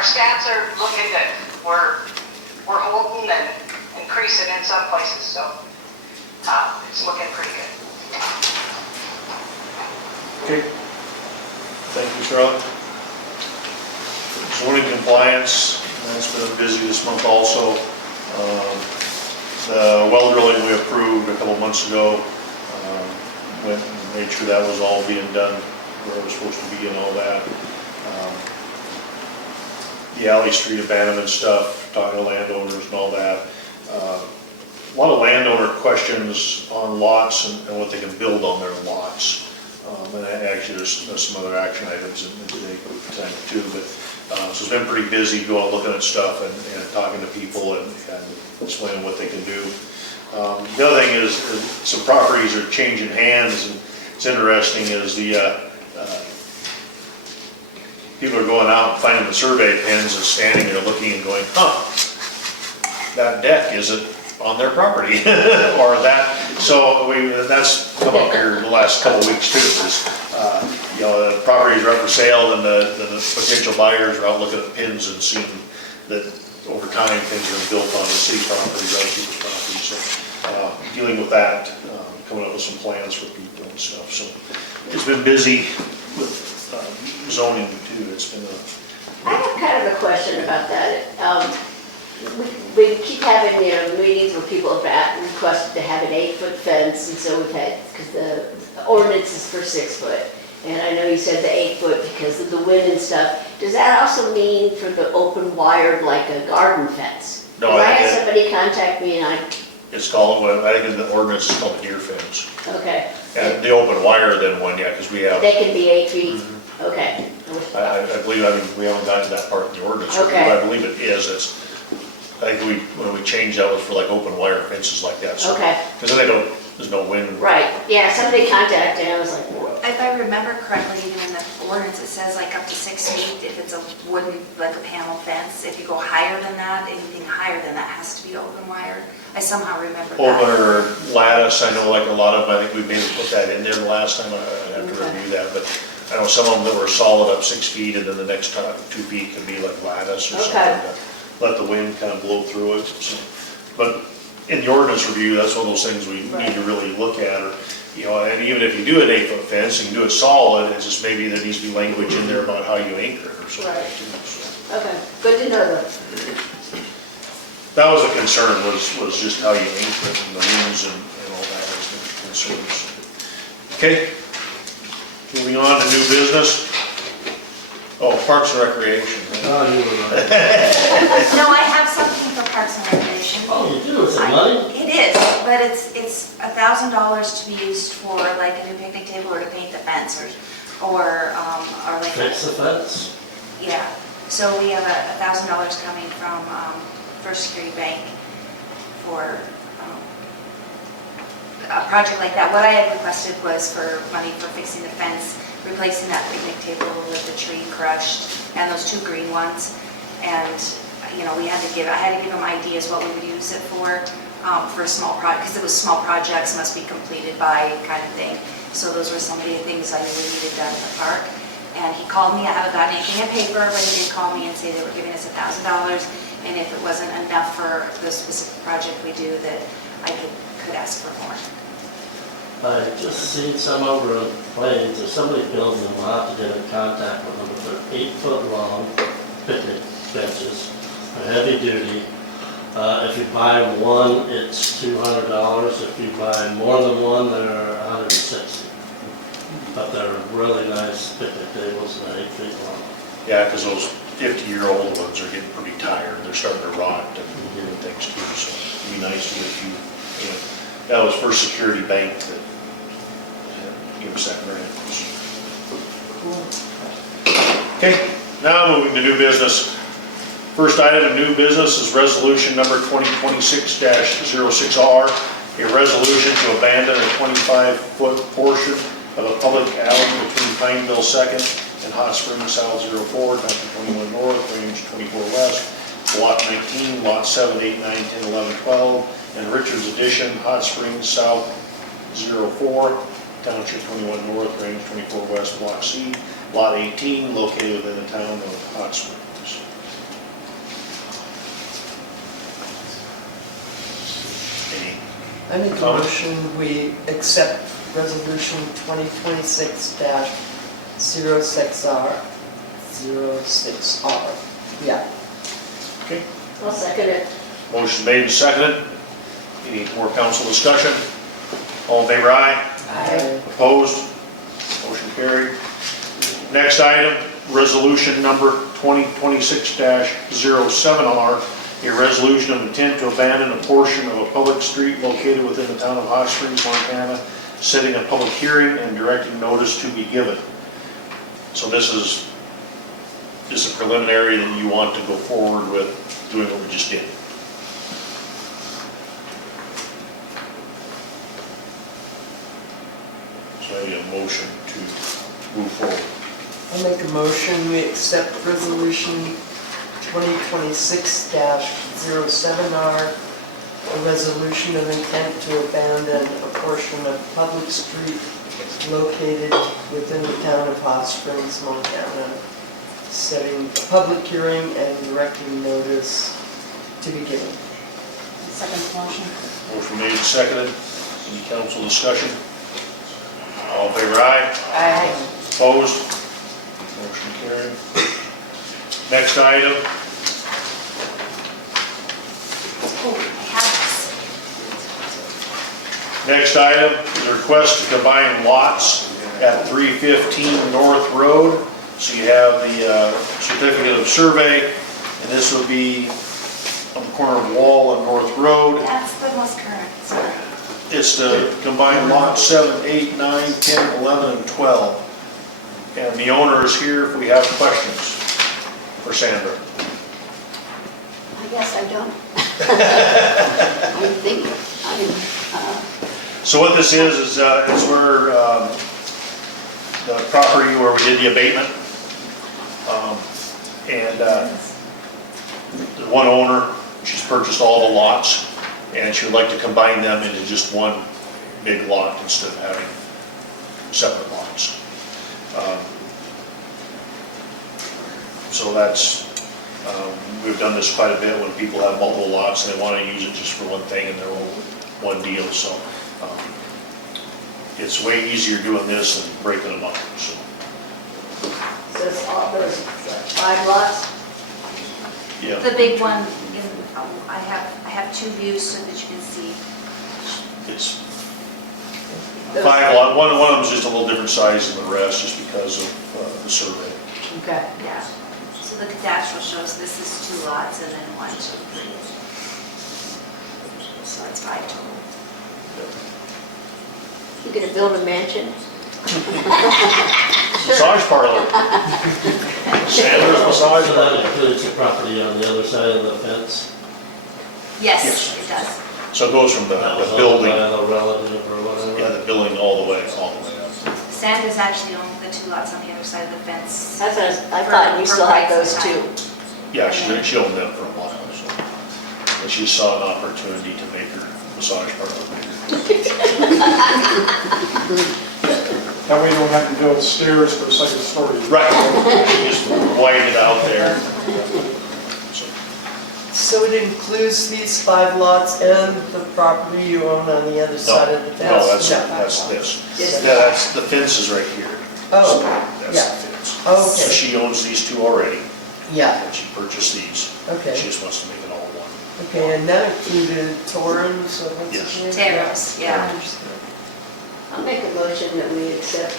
stats are looking good. We're holding and increasing in some places, so it's looking pretty good. Okay. Thank you, Charlotte. Zoning compliance, that's been busy this month also. The well drilling we approved a couple months ago, went and made sure that was all being done where it was supposed to be and all that. The Alley Street abandonment stuff, talking to landowners and all that. A lot of landowner questions on lots and what they can build on their lots. And actually there's some other action items in today time too, but so it's been pretty busy going looking at stuff and talking to people and explaining what they can do. The other thing is some properties are changing hands, and it's interesting is the people are going out and finding the survey pins and standing there looking and going, that deck isn't on their property or that. So that's come up here the last couple of weeks too. Is, the properties are up for sale and the potential buyers are out looking at pins and seeing that over time pins are built on the city property, other people's property. So dealing with that, coming up with some plans for people and stuff. So it's been busy with zoning too. It's been I have kind of a question about that. We keep having, meetings where people have requested to have an 8-foot fence, and so we've had, because the ordinance is for 6 foot. And I know you said the 8 foot because of the wind and stuff. Does that also mean for the open wired, like a garden fence? No, I had somebody contact me and it's called, I think in the ordinance it's called a deer fence. okay. And the open wire then one, yeah, because we have. They can be 8 feet? Okay. I I believe, we haven't gotten to that part in the ordinance. Okay. But I believe it is, I think when we changed that was for like open wire fences like that. So- Okay, Because then there's no wind. right, yeah, somebody contacted, and I was like, whoa. If I remember correctly, even in the ordinance, it says like up to 6 feet if it's a wooden, like a panel fence. If you go higher than that, anything higher than that has to be open wire. I somehow remember Open that. or lattice, I know like a lot of them, I think we maybe put that in there the last time, I'd have to Okay. review that, but I know some of them that were solid up 6 feet, and then the next 2 feet could be like lattice or something Okay. to let the wind kind of blow through it. So, but in the ordinance review, that's one of those things we need to really look at, or, you know, and even if you do an 8-foot fence, you can do it solid, it's just maybe there needs to be language in there about how you anchor it or something. Right. too, so. Okay, good to know that. That was the concern, was just how you anchor it and the winds and all that was the concerns. Okay, moving on to new business. Oh, Parks and Recreation. Oh, you were right. No, I have something for Parks and Recreation. Oh, you do, is it money? It is, but it's $1,000 to be used for like a new picnic table or to paint the fence or like. Fix the fence? Yeah, so we have $1,000 coming from First Security Bank for a project like that. What I had requested was for money for fixing the fence, replacing that picnic table with the tree crushed, and those 2 green ones. And, you know, I had to give them ideas what we would use it for a small project, because it was small projects, must be completed by kind of thing. So those were some of the things I really needed done in the park. And he called me, I haven't gotten anything in paper, but he did call me and say they were giving us $1,000. And if it wasn't enough for the specific project we do, that I could ask for more. I just seen some over on Plains, if somebody builds them, we'll have to get in contact with them, but they're 8-foot long picnic benches, they're heavy duty. If you buy one, it's $200, if you buy more than one, they're $160. But they're really nice picnic tables, and they're 8 feet long. Yeah, because those 50-year-old ones are getting pretty tired, they're starting to rot and things too, so it'd be nice to get a few, you know. That was First Security Bank that gave us that grant. Okay, now moving to new business. First item of new business is resolution number 2026-06R, a resolution to abandon a 25-foot portion of a public alley between Pineville 2nd and Hot Springs South 04, 1921 North, range 24 West, Lot 19, Lot 7, 8, 9, 10, 11, 12, and Richards Addition, Hot Springs South 04, Township 21 North, range 24 West, Block C, Lot 18, located within the town of Hot Springs. I make a motion, we accept resolution 2026-06R, 06R, yeah. Okay, I'll second it. motion made and seconded. Any more council discussion? All in favor, aye? Aye. Opposed? Motion carried. Next item, resolution number 2026-07R, a resolution of intent to abandon a portion of a public street located within the town of Hot Springs, Montana, setting a public hearing and directing notice to be given. So this is just a preliminary that you want to go forward with doing what we just did. So I need a motion to move forward. I make a motion, we accept resolution 2026-07R, a resolution of intent to abandon a portion of public street located within the town of Hot Springs, Montana, setting a public hearing and directing notice to be given. Second motion. Motion made and seconded. Any council discussion? All in favor, aye? Aye. Opposed? Motion carried. Next item, Oh, I have this. next item is a request to combine lots at 315 North Road. So you have the certificate of survey, and this will be on the corner of Wall and North Road. That's the most current, sorry. It's to combine lots 7, 8, 9, 10, 11, and 12. And the owner is here if we have questions for Sandra. I guess I don't. So what this is where the property where we did the abatement. And the one owner, she's purchased all the lots, and she would like to combine them into just one big lot instead of having separate lots. So that's, we've done this quite a bit when people have multiple lots and they want to use it just for one thing and they're all one deal. So it's way easier doing this than breaking them up. So. So it's all those 5 lots? Yeah. The big one, I have 2 views so that you can see. It's 5 lot. One of them is just a little different size than the rest, just because of the survey. Okay. Yeah. So the cadastral shows this is 2 lots and then 1, 2, 3. So it's 5 total. You gonna build a mansion? Massage parlor. Sandra's massage So parlor. that includes the property on the other side of the fence? Yes, Yes. it does. So it goes from That was the owned building, by a relative or whatever? yeah, the building all the way up. Sandra's actually owned the 2 lots on the other side of the fence. I thought you still had those 2. Yeah, she owned them for a while, so. And she saw an opportunity to make her massage parlor bigger. That way you don't have to build stairs for a second story. Right, she just widened it out there. So, So it includes these 5 lots and the property you own on the other side of the fence? No, that's this. Yeah, that's, the fence is right here. Oh, That's yeah. the fence. Okay. So she owns these 2 already, Yeah, and she purchased these. okay. She just wants to make it all one. Okay, and that included Torrens, so what's Yes. his name? Terrace, yeah. I'll make a motion that we accept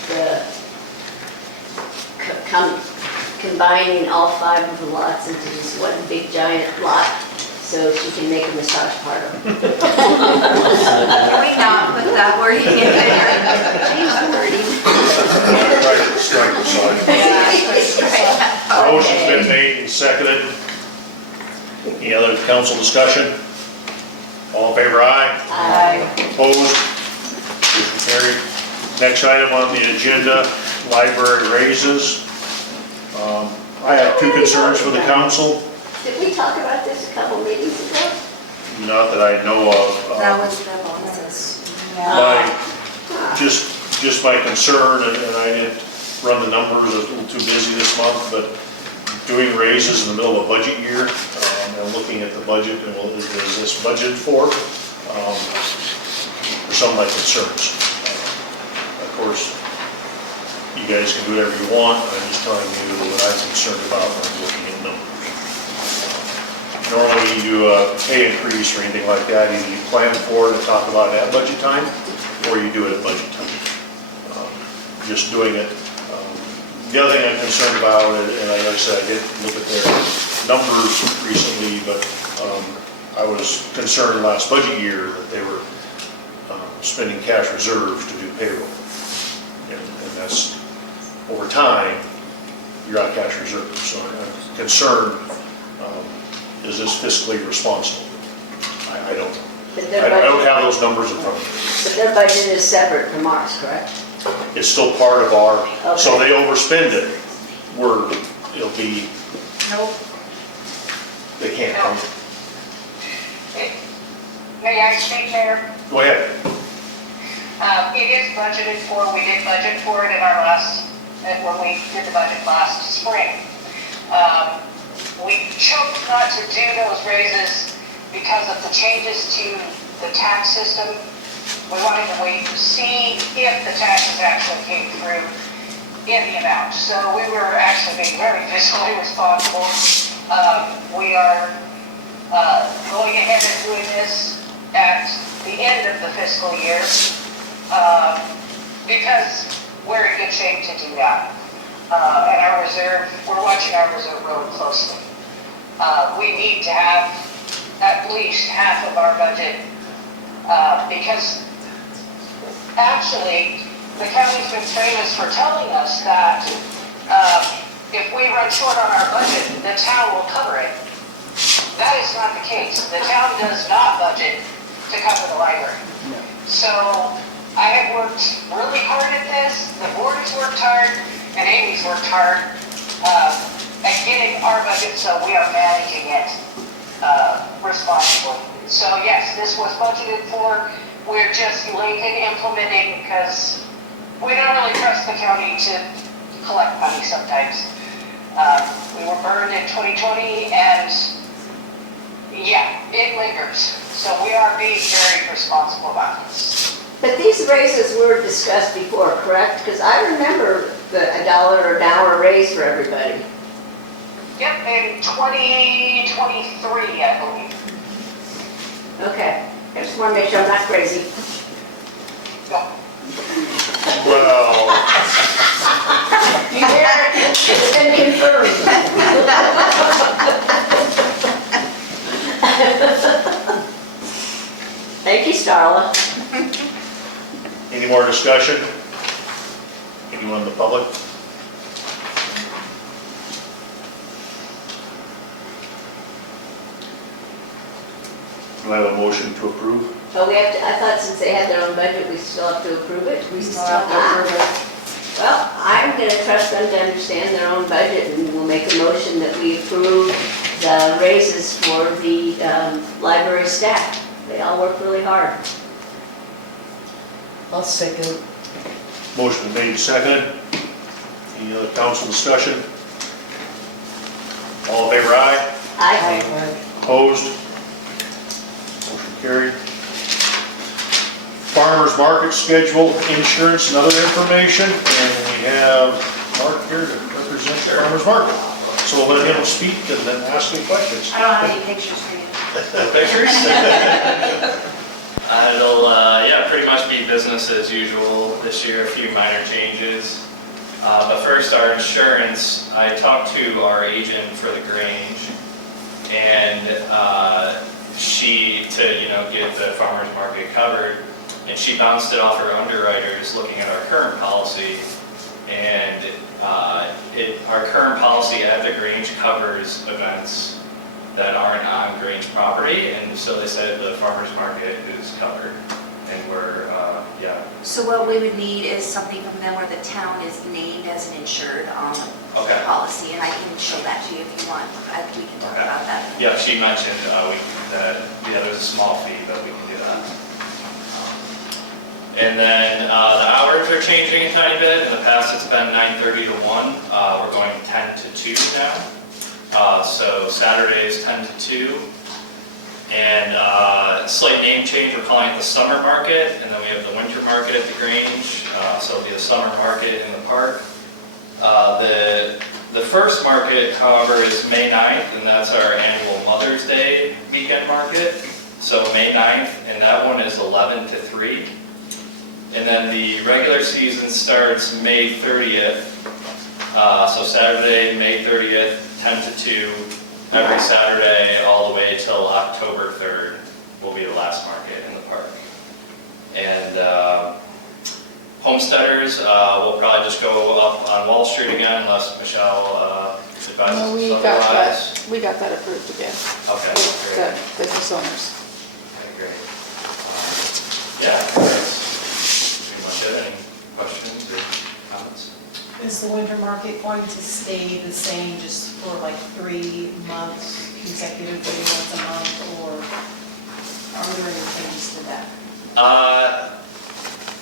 combining all 5 of the lots into this one big giant lot, so she can make a massage parlor. Can we not put that wording in there? Change the wording. Strike the sign. Yeah. Motion's been made and seconded. Any other council discussion? All in favor, aye? Aye. Opposed? Motion carried. Next item on the agenda, library raises. I have 2 concerns for the council, Did we talk about this a couple meetings ago? not that I know of. That was the bonuses. Just my concern, and I didn't run the numbers, I was a little too busy this month, but doing raises in the middle of a budget year, and looking at the budget, and what is this budgeted for? Are some of my concerns. Of course, you guys can do whatever you want, I'm just telling you what I'm concerned about when I'm looking at numbers. Normally you do a pay increase or anything like that, either you plan for it and talk about it at budget time, or you do it at budget time. Just doing it. The other thing I'm concerned about, and like I said, I did look at their numbers recently, but I was concerned last budget year that they were spending cash reserves to do payroll. And that's, over time, you're out of cash reserves. So I'm concerned, is this fiscally responsible? I don't know. I don't have those numbers in front of me. But their budget is separate from ours, correct? It's still part of our, so Okay. they overspend it, it'll be, Nope. they can't. May I speak, Mayor? Go ahead. It is budgeted for, we did budget for it in our when we did the budget last spring. We chose not to do those raises because of the changes to the tax system. We wanted to wait to see if the taxes actually came through in the amount. So we were actually being very fiscally responsible. We are going ahead and doing this at the end of the fiscal year because we're in good shape to do that. And our reserve, we're watching our reserve really closely. We need to have at least half of our budget because actually the county's been famous for telling us that run short on our budget, the town will cover it. That is not the case. The town does not budget to cover the library. So I have worked really hard at this, the board has worked hard, and Amy's worked hard at getting our budget, so we are managing it responsibly. So yes, this was budgeted for. We're just late in implementing because we don't really trust the county to collect money sometimes. We were burned in 2020 and yeah, it lingers. So we are being very responsible about this. But these raises were discussed before, correct? Because I remember a $1 an hour raise for everybody. Yep, in 2023, I believe. Okay, I just want to make sure I'm not crazy. No. Well, You hear it? It's been confirmed. Thank you, Starla. any more discussion? Anyone in the public? Do I have a motion to approve? Oh, we have to, I thought since they had their own budget, we still have to approve it? We still have to approve it. Well, I'm gonna trust them to understand their own budget, and we'll make a motion that we approve the raises for the library staff. They all work really hard. I'll second. Motion made, seconded. Any other council discussion? All in favor, aye. I, Opposed? Motion carried. Farmers market schedule, insurance, and other information, and we have Mark here to represent the farmers market. So we'll let him speak and then ask me questions. I don't have any pictures for you. Pictures? It'll, yeah, pretty much be business as usual this year, a few minor changes. But first, our insurance, I talked to our agent for the Grange, and she, to, get the farmer's market covered, and she bounced it off her underwriters looking at our current policy, and our current policy at the Grange covers events that aren't on Grange property, and so they said the farmer's market is covered, and we're, yeah. So what we would need is something from them where the town is named as an insured on the Okay. policy, and I can show that to you if you want. We can talk Okay. about that. Yeah, she mentioned, yeah, there's a small fee, but we can do that. And then the hours are changing a tiny bit. In the past, it's been 9:30 to 1. We're going 10 to 2 now. So Saturdays 10 to 2. And slight name change, we're calling it the summer market, and then we have the winter market at the Grange. So it'll be the summer market in the park. The first market, however, is May 9th, and that's our annual Mother's Day weekend market. So May 9th, and that one is 11 to 3. And then the regular season starts May 30th. So Saturday, May 30th, 10 to 2, every Saturday all the way till October 3rd will be the last market in the park. And homesteaders will probably just go up on Wall Street again unless Michelle advises No, we otherwise. got that approved again Okay, with great. the business owners. Okay, great. Yeah, that's pretty much it. Any questions or comments? Is the winter market going to stay the same just for like 3 months consecutively, once a month, or are there any changes to that?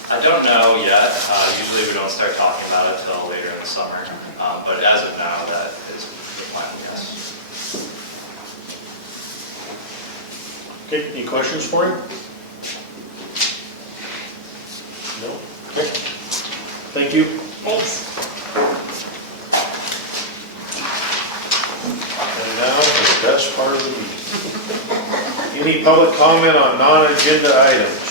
I don't know yet. Usually we don't start talking about it till later in the summer. But as of now, that is the plan, yes. Okay, any questions for him? No? Okay. Thank you. thanks. And now for the best part of the meeting. Any public comment on non-agenda items?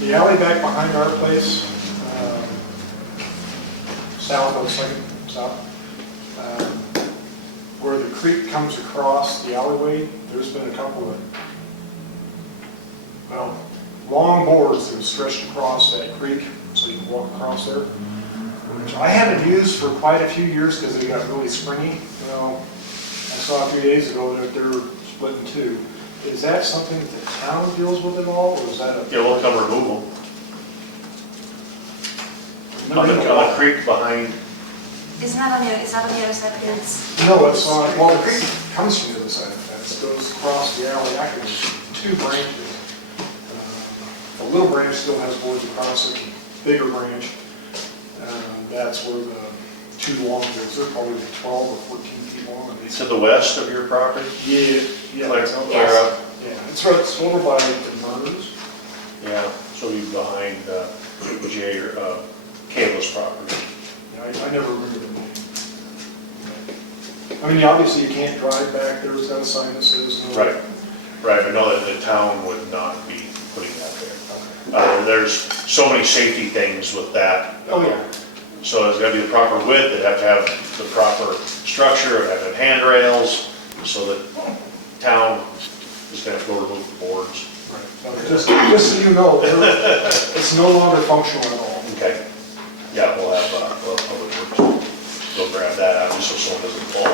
The alley back behind our place, south of Second, south, where the creek comes across the alleyway, there's been a couple of, well, long boards that have stretched across that creek, so you can walk across there. When which I haven't used for quite a few years because they got really springy. Well, I saw a few days ago that they're split in two. Is that something that the town deals with at all, or is that a? Yeah, we'll come remove them. On the creek behind, Isn't that on the other side of the fence? No, it's on, well, the creek comes from the other side of the fence, goes across the alley, actually, there's two branches. The little branch still has boards across it, bigger branch, that's where the two long ones, they're probably 12 or 14 feet long. to the west of your property? Yeah, Clear it's out clear there. up? Yeah, it's over by the Murders. Yeah, so you behind Jay or Caleb's property. Yeah, I never remember the name. I mean, obviously you can't drive back there, it's got a sign that says no. Right, right, I know that the town would not be putting that there. There's so many safety things with that. Oh, yeah. So it's gotta be the proper width, it'd have to have the proper structure, it'd have to have handrails, so that town is gonna have to go remove the boards. Right. Just so you know, it's no longer functional at all. Okay. Yeah, we'll have public works go grab that out, just so someone doesn't fall in.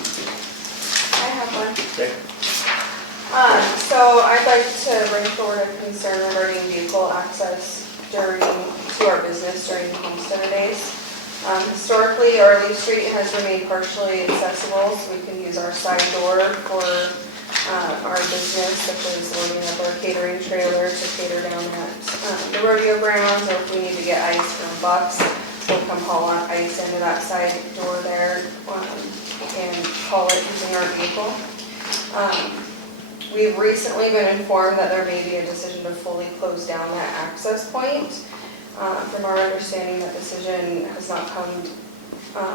I have one. Okay. So I'd like to bring forward a concern regarding vehicle access to our business during homesteader days. Historically, our Lee Street has remained partially accessible, so we can use our side door for our business, such as loading up our catering trailer to cater down at the rodeo grounds, or if we need to get ice from Bucks, we'll come haul ice into that side door there and haul it using our vehicle. We've recently been informed that there may be a decision to fully close down that access point. From our understanding, that decision has not come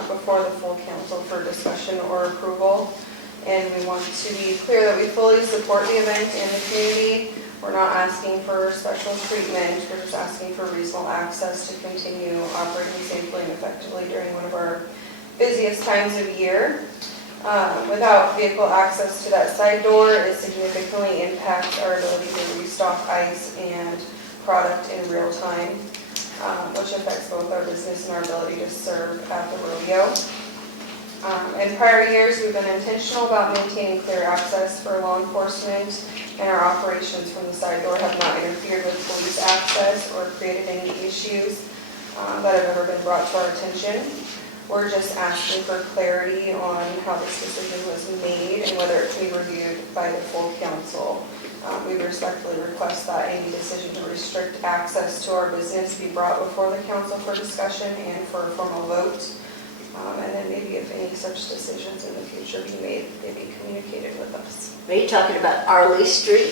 before the full council for discussion or approval. And we want to be clear that we fully support the event and the community. We're not asking for special treatment, we're just asking for reasonable access to continue operating safely and effectively during one of our busiest times of year. Without vehicle access to that side door, it significantly impacts our ability to restock ice and product in real time, which affects both our business and our ability to serve at the rodeo. In prior years, we've been intentional about maintaining clear access for law enforcement, and our operations from the side door have not interfered with police access or created any issues that have ever been brought to our attention. We're just asking for clarity on how this decision was made and whether it can be reviewed by the full council. We respectfully request that any decision to restrict access to our business be brought before the council for discussion and for a formal vote. And then maybe if any such decisions in the future be made, they be communicated with us. Are you talking about Arley Street?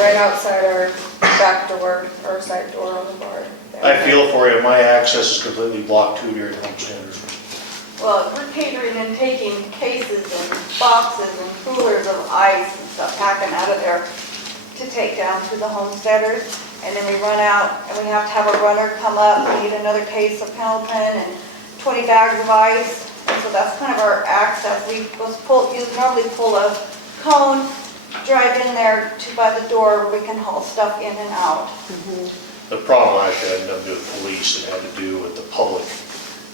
Right outside our back door, or side door on the bar. I feel for you, my access is completely blocked too during homesteaders. Well, if we're catering and taking cases and boxes and coolers of ice and stuff, packing out of there to take down to the homesteaders, and then we run out and we have to have a runner come up, we need another case of Pendleton and 20 bags of ice, and so that's kind of our access. We normally pull a cone, drive in there to by the door where we can haul stuff in and out. The problem actually had nothing to do with police, it had to do with the public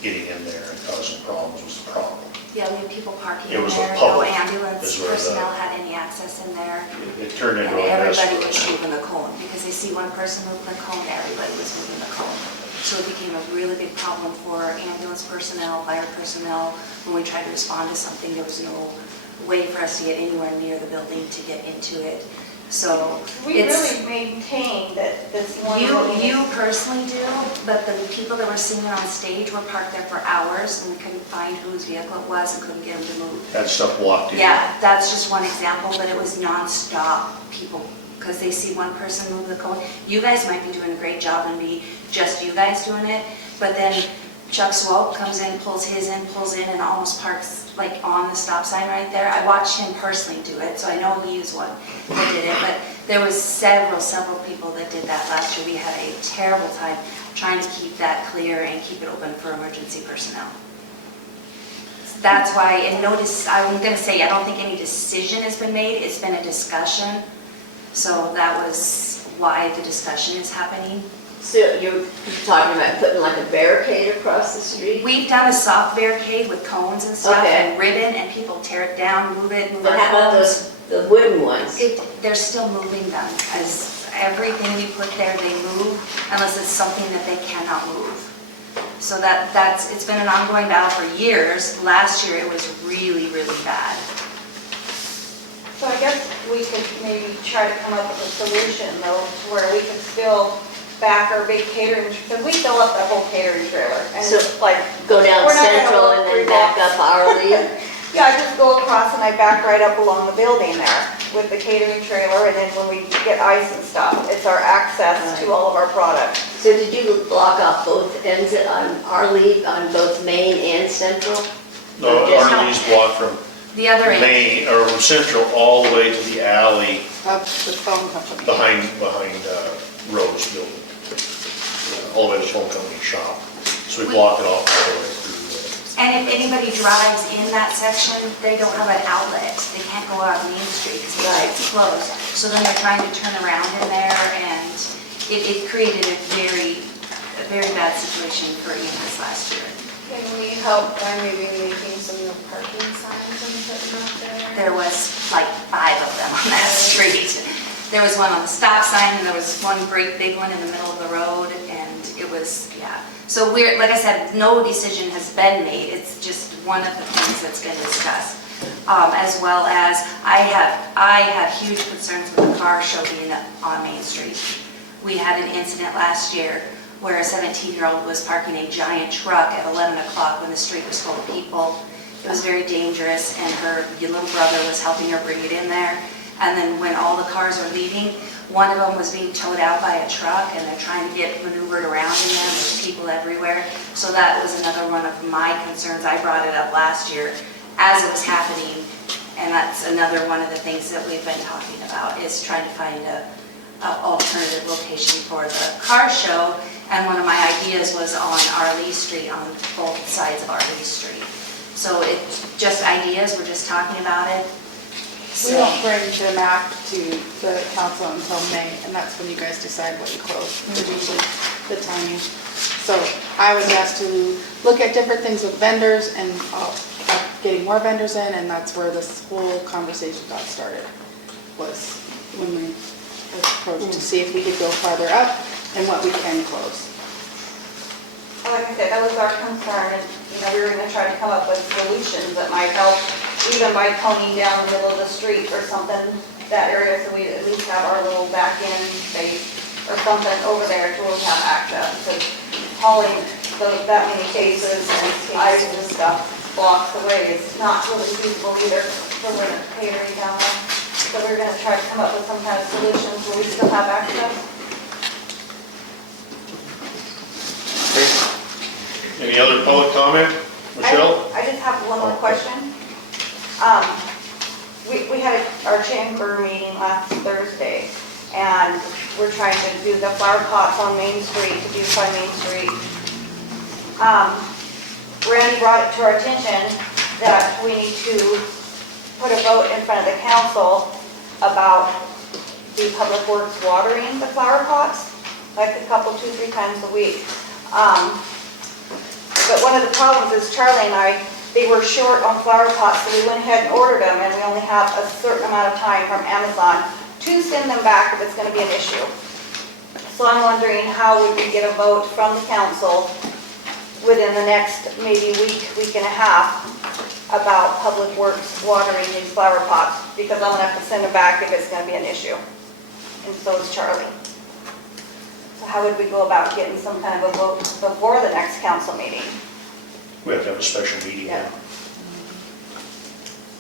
getting in there and causing problems was the problem. Yeah, we had people parking It in was there, the no public ambulance is where the- personnel had any access in there. It turned into And a mess everybody for was us. moving the cone, because they see one person moving the cone, everybody was moving the cone. So it became a really big problem for ambulance personnel, fire personnel. When we tried to respond to something, there was no way for us to get anywhere near the building to get into it. So We it's, really maintain that this one. you personally do, but the people that were singing on stage were parked there for hours, and we couldn't find whose vehicle it was and couldn't get them to move. That stuff blocked in. Yeah, that's just one example, but it was nonstop people, because they see one person move the cone. You guys might be doing a great job and be just you guys doing it, but then Chuck Swope comes in, pulls in, and almost parks like on the stop sign right there. I watched him personally do it, so I know he was one that did it, but there was several people that did that last year. We had a terrible time trying to keep that clear and keep it open for emergency personnel. That's why, and notice, I'm going to say, I don't think any decision has been made. It's been a discussion. So that was why the discussion is happening. So you're talking about putting like a barricade across the street? We've done a soft barricade with cones and stuff Okay. and ribbon, and people tear it down, move it, move But our how about cones. the wooden ones? They're still moving them, as everything we put there, they move, unless it's something that they cannot move. So it's been an ongoing battle for years. Last year, it was really, really bad. So I guess we could maybe try to come up with a solution though, to where we could still back our big catering, because we fill up that whole catering trailer. And So, it's like, Go down We're not gonna Central walk and then 3 back blocks. up Arlene? yeah, I just go across and I back right up along the building there with the catering trailer, and then when we get ice and stuff, it's our access to all of our products. So did you block off both ends on Arlene, on both Main and Central? No, Just- Arlene's blocked from The other end, Main, or from Central, all the way to the alley Of the phone company. behind Rose Building. All the way to the phone company shop. So we block it off all the way through. and if anybody drives in that section, they don't have an outlet. They can't go out Main Street because it's closed. So then they're trying to turn around in there, and it created a very bad situation for EMS last year. Can we help by maybe making some no parking signs and putting up there? There was like 5 of them on that street. There was one on the stop sign, and there was one great big one in the middle of the road, and it was, yeah. So like I said, no decision has been made. It's just one of the things that's been discussed. As well as, I have huge concerns with the car show being on Main Street. We had an incident last year where a 17-year-old was parking a giant truck at 11 o'clock when the street was full of people. It was very dangerous, and her little brother was helping her bring it in there. And then when all the cars were leaving, one of them was being towed out by a truck, and they're trying to get maneuvered around in them. There's people everywhere. So that was another one of my concerns. I brought it up last year as it was happening, and that's another one of the things that we've been talking about, is trying to find a alternative location for the car show. And one of my ideas was on Arlene Street, on both sides of Arlene Street. So it's just ideas, we're just talking about it. We don't bring the map to the council until May, and that's when you guys decide what you close, is usually the timing. So I was asked to look at different things with vendors and getting more vendors in, and that's where this whole conversation got started, was when we approached to see if we could go farther up and what we can close. Like I said, that was our concern, and, we were gonna try to come up with solutions that might help, even by toning down the middle of the street or something, that area, so we at least have our little back-end space or something over there to where we have access, because hauling that many cases and ice and stuff blocks the way is not really feasible either for when it's catering down there. So we're gonna try to come up with some kind of solutions where we still have access. Any other public comment? Michelle? I just have one more question. We had our chamber meeting last Thursday, and we're trying to do the flower pots on Main Street, to beautify Main Street. Randy brought it to our attention that we need to put a vote in front of the council about the Public Works watering the flower pots, like a couple, 2-3 times a week. But one of the problems is Charlie and I, they were short on flower pots, so we went ahead and ordered them, and we only have a certain amount of time from Amazon to send them back if it's going to be an issue. So I'm wondering, how would we get a vote from the council within the next maybe week and a half about Public Works watering these flower pots? Because I'm going to have to send them back if it's going to be an issue. And so is Charlie. So how would we go about getting some kind of a vote before the next council meeting? We have to have a special meeting. Yeah.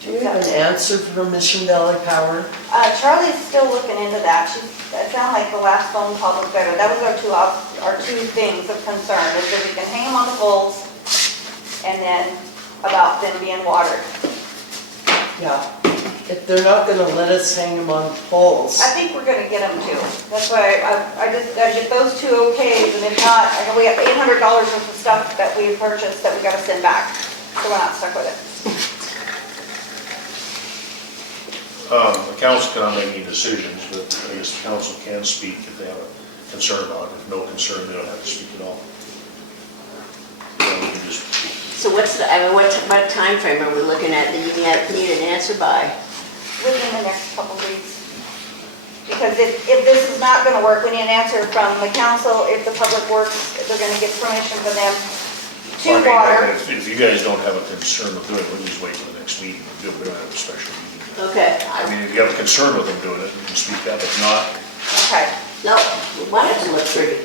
Do you have an answer from Mission Valley Power? Charlie's still looking into that. It sounded like the last phone call was better. That was our two things of concern, is that we can hang them on the poles, and then about them being watered. Yeah. If they're not gonna let us hang them on poles. I think we're gonna get them too. That's why I get those two okays, and if not, I know we have $800 worth of stuff that we purchased that we gotta send back, so we're not stuck with it. The council cannot make any decisions, but I guess the council can speak if they have concern about. If no concern, they don't have to speak at all. Then we can just, So what's the, what timeframe are we looking at that you need an answer by? Within the next couple of weeks. Because if this is not gonna work, we need an answer from the council, if the public works, if they're gonna get permission from them to Well, I mean, water. If you guys don't have a concern with doing it, we'll just wait till the next meeting. We don't have a special meeting. Okay. I mean, if you have a concern with them doing it, you can speak up. If not, Okay, No, we want it to look pretty.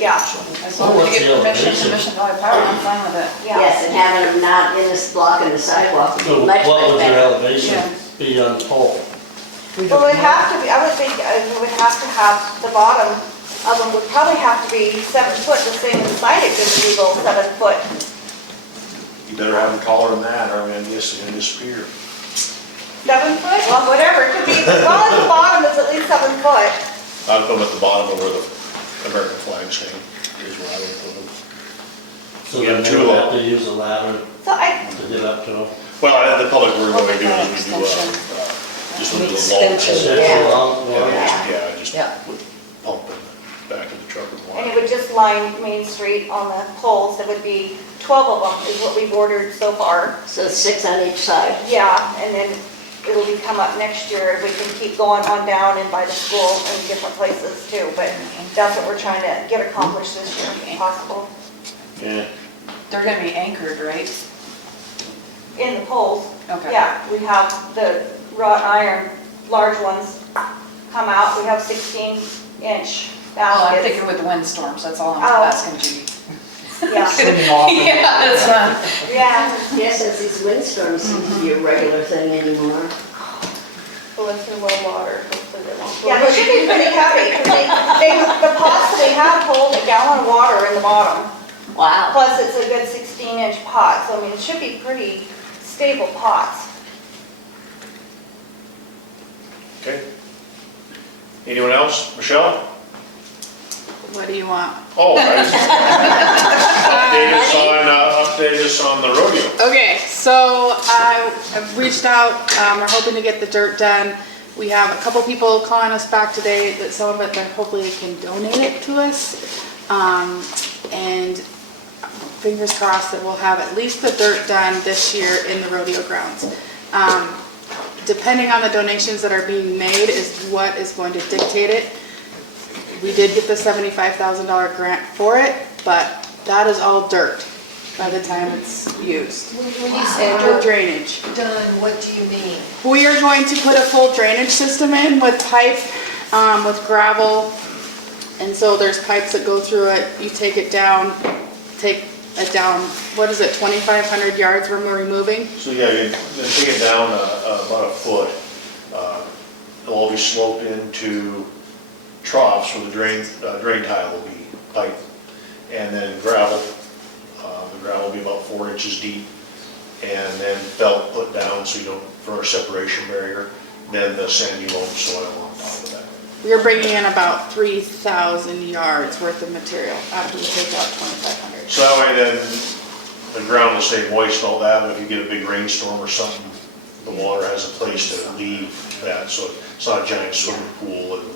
yeah, As long as you get permission from Mission Valley Power, I'm fine with it. yeah. Yes, and having them not in this blocking the sidewalk would So be much, what much would your better. elevation be on the pole? Well, it'd have to be, I would think, we would have to have, the bottom of them would probably have to be 7 foot, the same as signage is legal, 7 foot. you better have them taller than that, or I'm gonna guess they're gonna disappear. 7 foot, well, whatever, it could be, as long as the bottom is at least 7 foot. I would put them at the bottom of where the American flags hang, is where I would put them. So You have then two you of have to use a ladder So I, to get up to them. Well, the public work, what we do Overhead is we do, extension. just a little Extension. long. Yeah. Yeah, just Yeah. pump it back in the truck with and it water. would just line Main Street on the poles, there would be 12 of them is what we've ordered so far. So 6 on each side. Yeah, and then it'll be come up next year, if we can keep going on down and by the school and different places too, but that's what we're trying to get accomplished this year, if possible. Yeah, They're gonna be anchored, right? In the poles, Okay. yeah, we have the wrought iron, large ones come out, we have 16-inch Well, I'm baskets. thinking with the windstorms, that's all I'm Oh. asking Judy. Yeah, Swinging off. Yeah, it's not. yeah, Yes, since these windstorms seem to be a regular thing anymore. well, if they're well watered, hopefully they won't. Yeah, they should be pretty heavy, 'cause the pots that they have hold a gallon of water in the bottom. Wow. Plus, it's a good 16-inch pot, so I mean, it should be pretty stable pots. okay. Anyone else? Michelle? What do you want? Oh, I was update us on the rodeo. Okay, so I've reached out, we're hoping to get the dirt done. We have a couple people calling us back today that some of it, they're hopefully they can donate it to us. And fingers crossed that we'll have at least the dirt done this year in the rodeo grounds. Depending on the donations that are being made is what is going to dictate it. We did get the $75,000 grant for it, but that is all dirt by the time it's used. When you say And with drainage. done, what do you mean? We are going to put a full drainage system in with pipe, with gravel. And so there's pipes that go through it. You take it down, what is it, 2,500 yards we're removing? So yeah, you then take it down about a foot. It'll all be sloped into troughs where the drain tile will be piped. And then gravel. The gravel will be about 4 inches deep. And then felt put down so you don't, for a separation barrier. Then the sandy loam soil on top of that. We're bringing in about 3,000 yards worth of material after we take out 2,500. So that way then the ground will stay moist and all that, but if you get a big rainstorm or something, the water has a place to leave that, so it's not a giant swimming pool and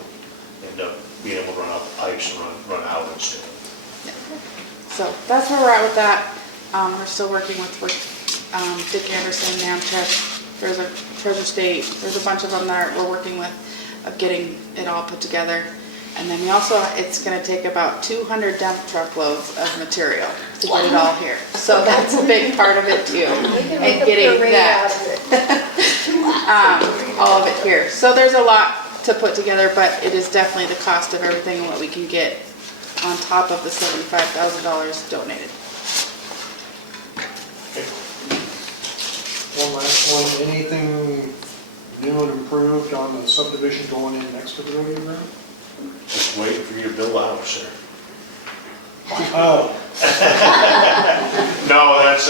end up being able to run out the pipes and run out instead. So that's where we're at with that. We're still working with Dick Anderson, Namtech. There's a Treasure State. There's a bunch of them that we're working with of getting it all put together. And then we also, it's gonna take about 200 dump truckloads of material to get it all here. So that's a big part of it too. And getting that, all of it here. So there's a lot to put together, but it is definitely the cost of everything and what we can get on top of the $75,000 donated. One last one, anything new and improved on the subdivision going in next to the rodeo ground? Just waiting for you to build a house there. Oh, No, that's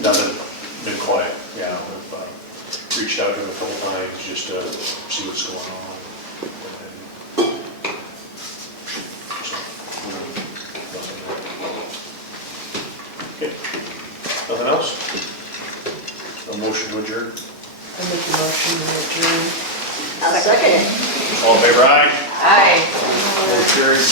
nothing, been quiet, yeah, we've reached out to him a couple times just to see what's going on. So, okay, nothing else? A motion to adjourn? I make a motion to adjourn. I'll second it. All in favor, aye? Aye. All carried.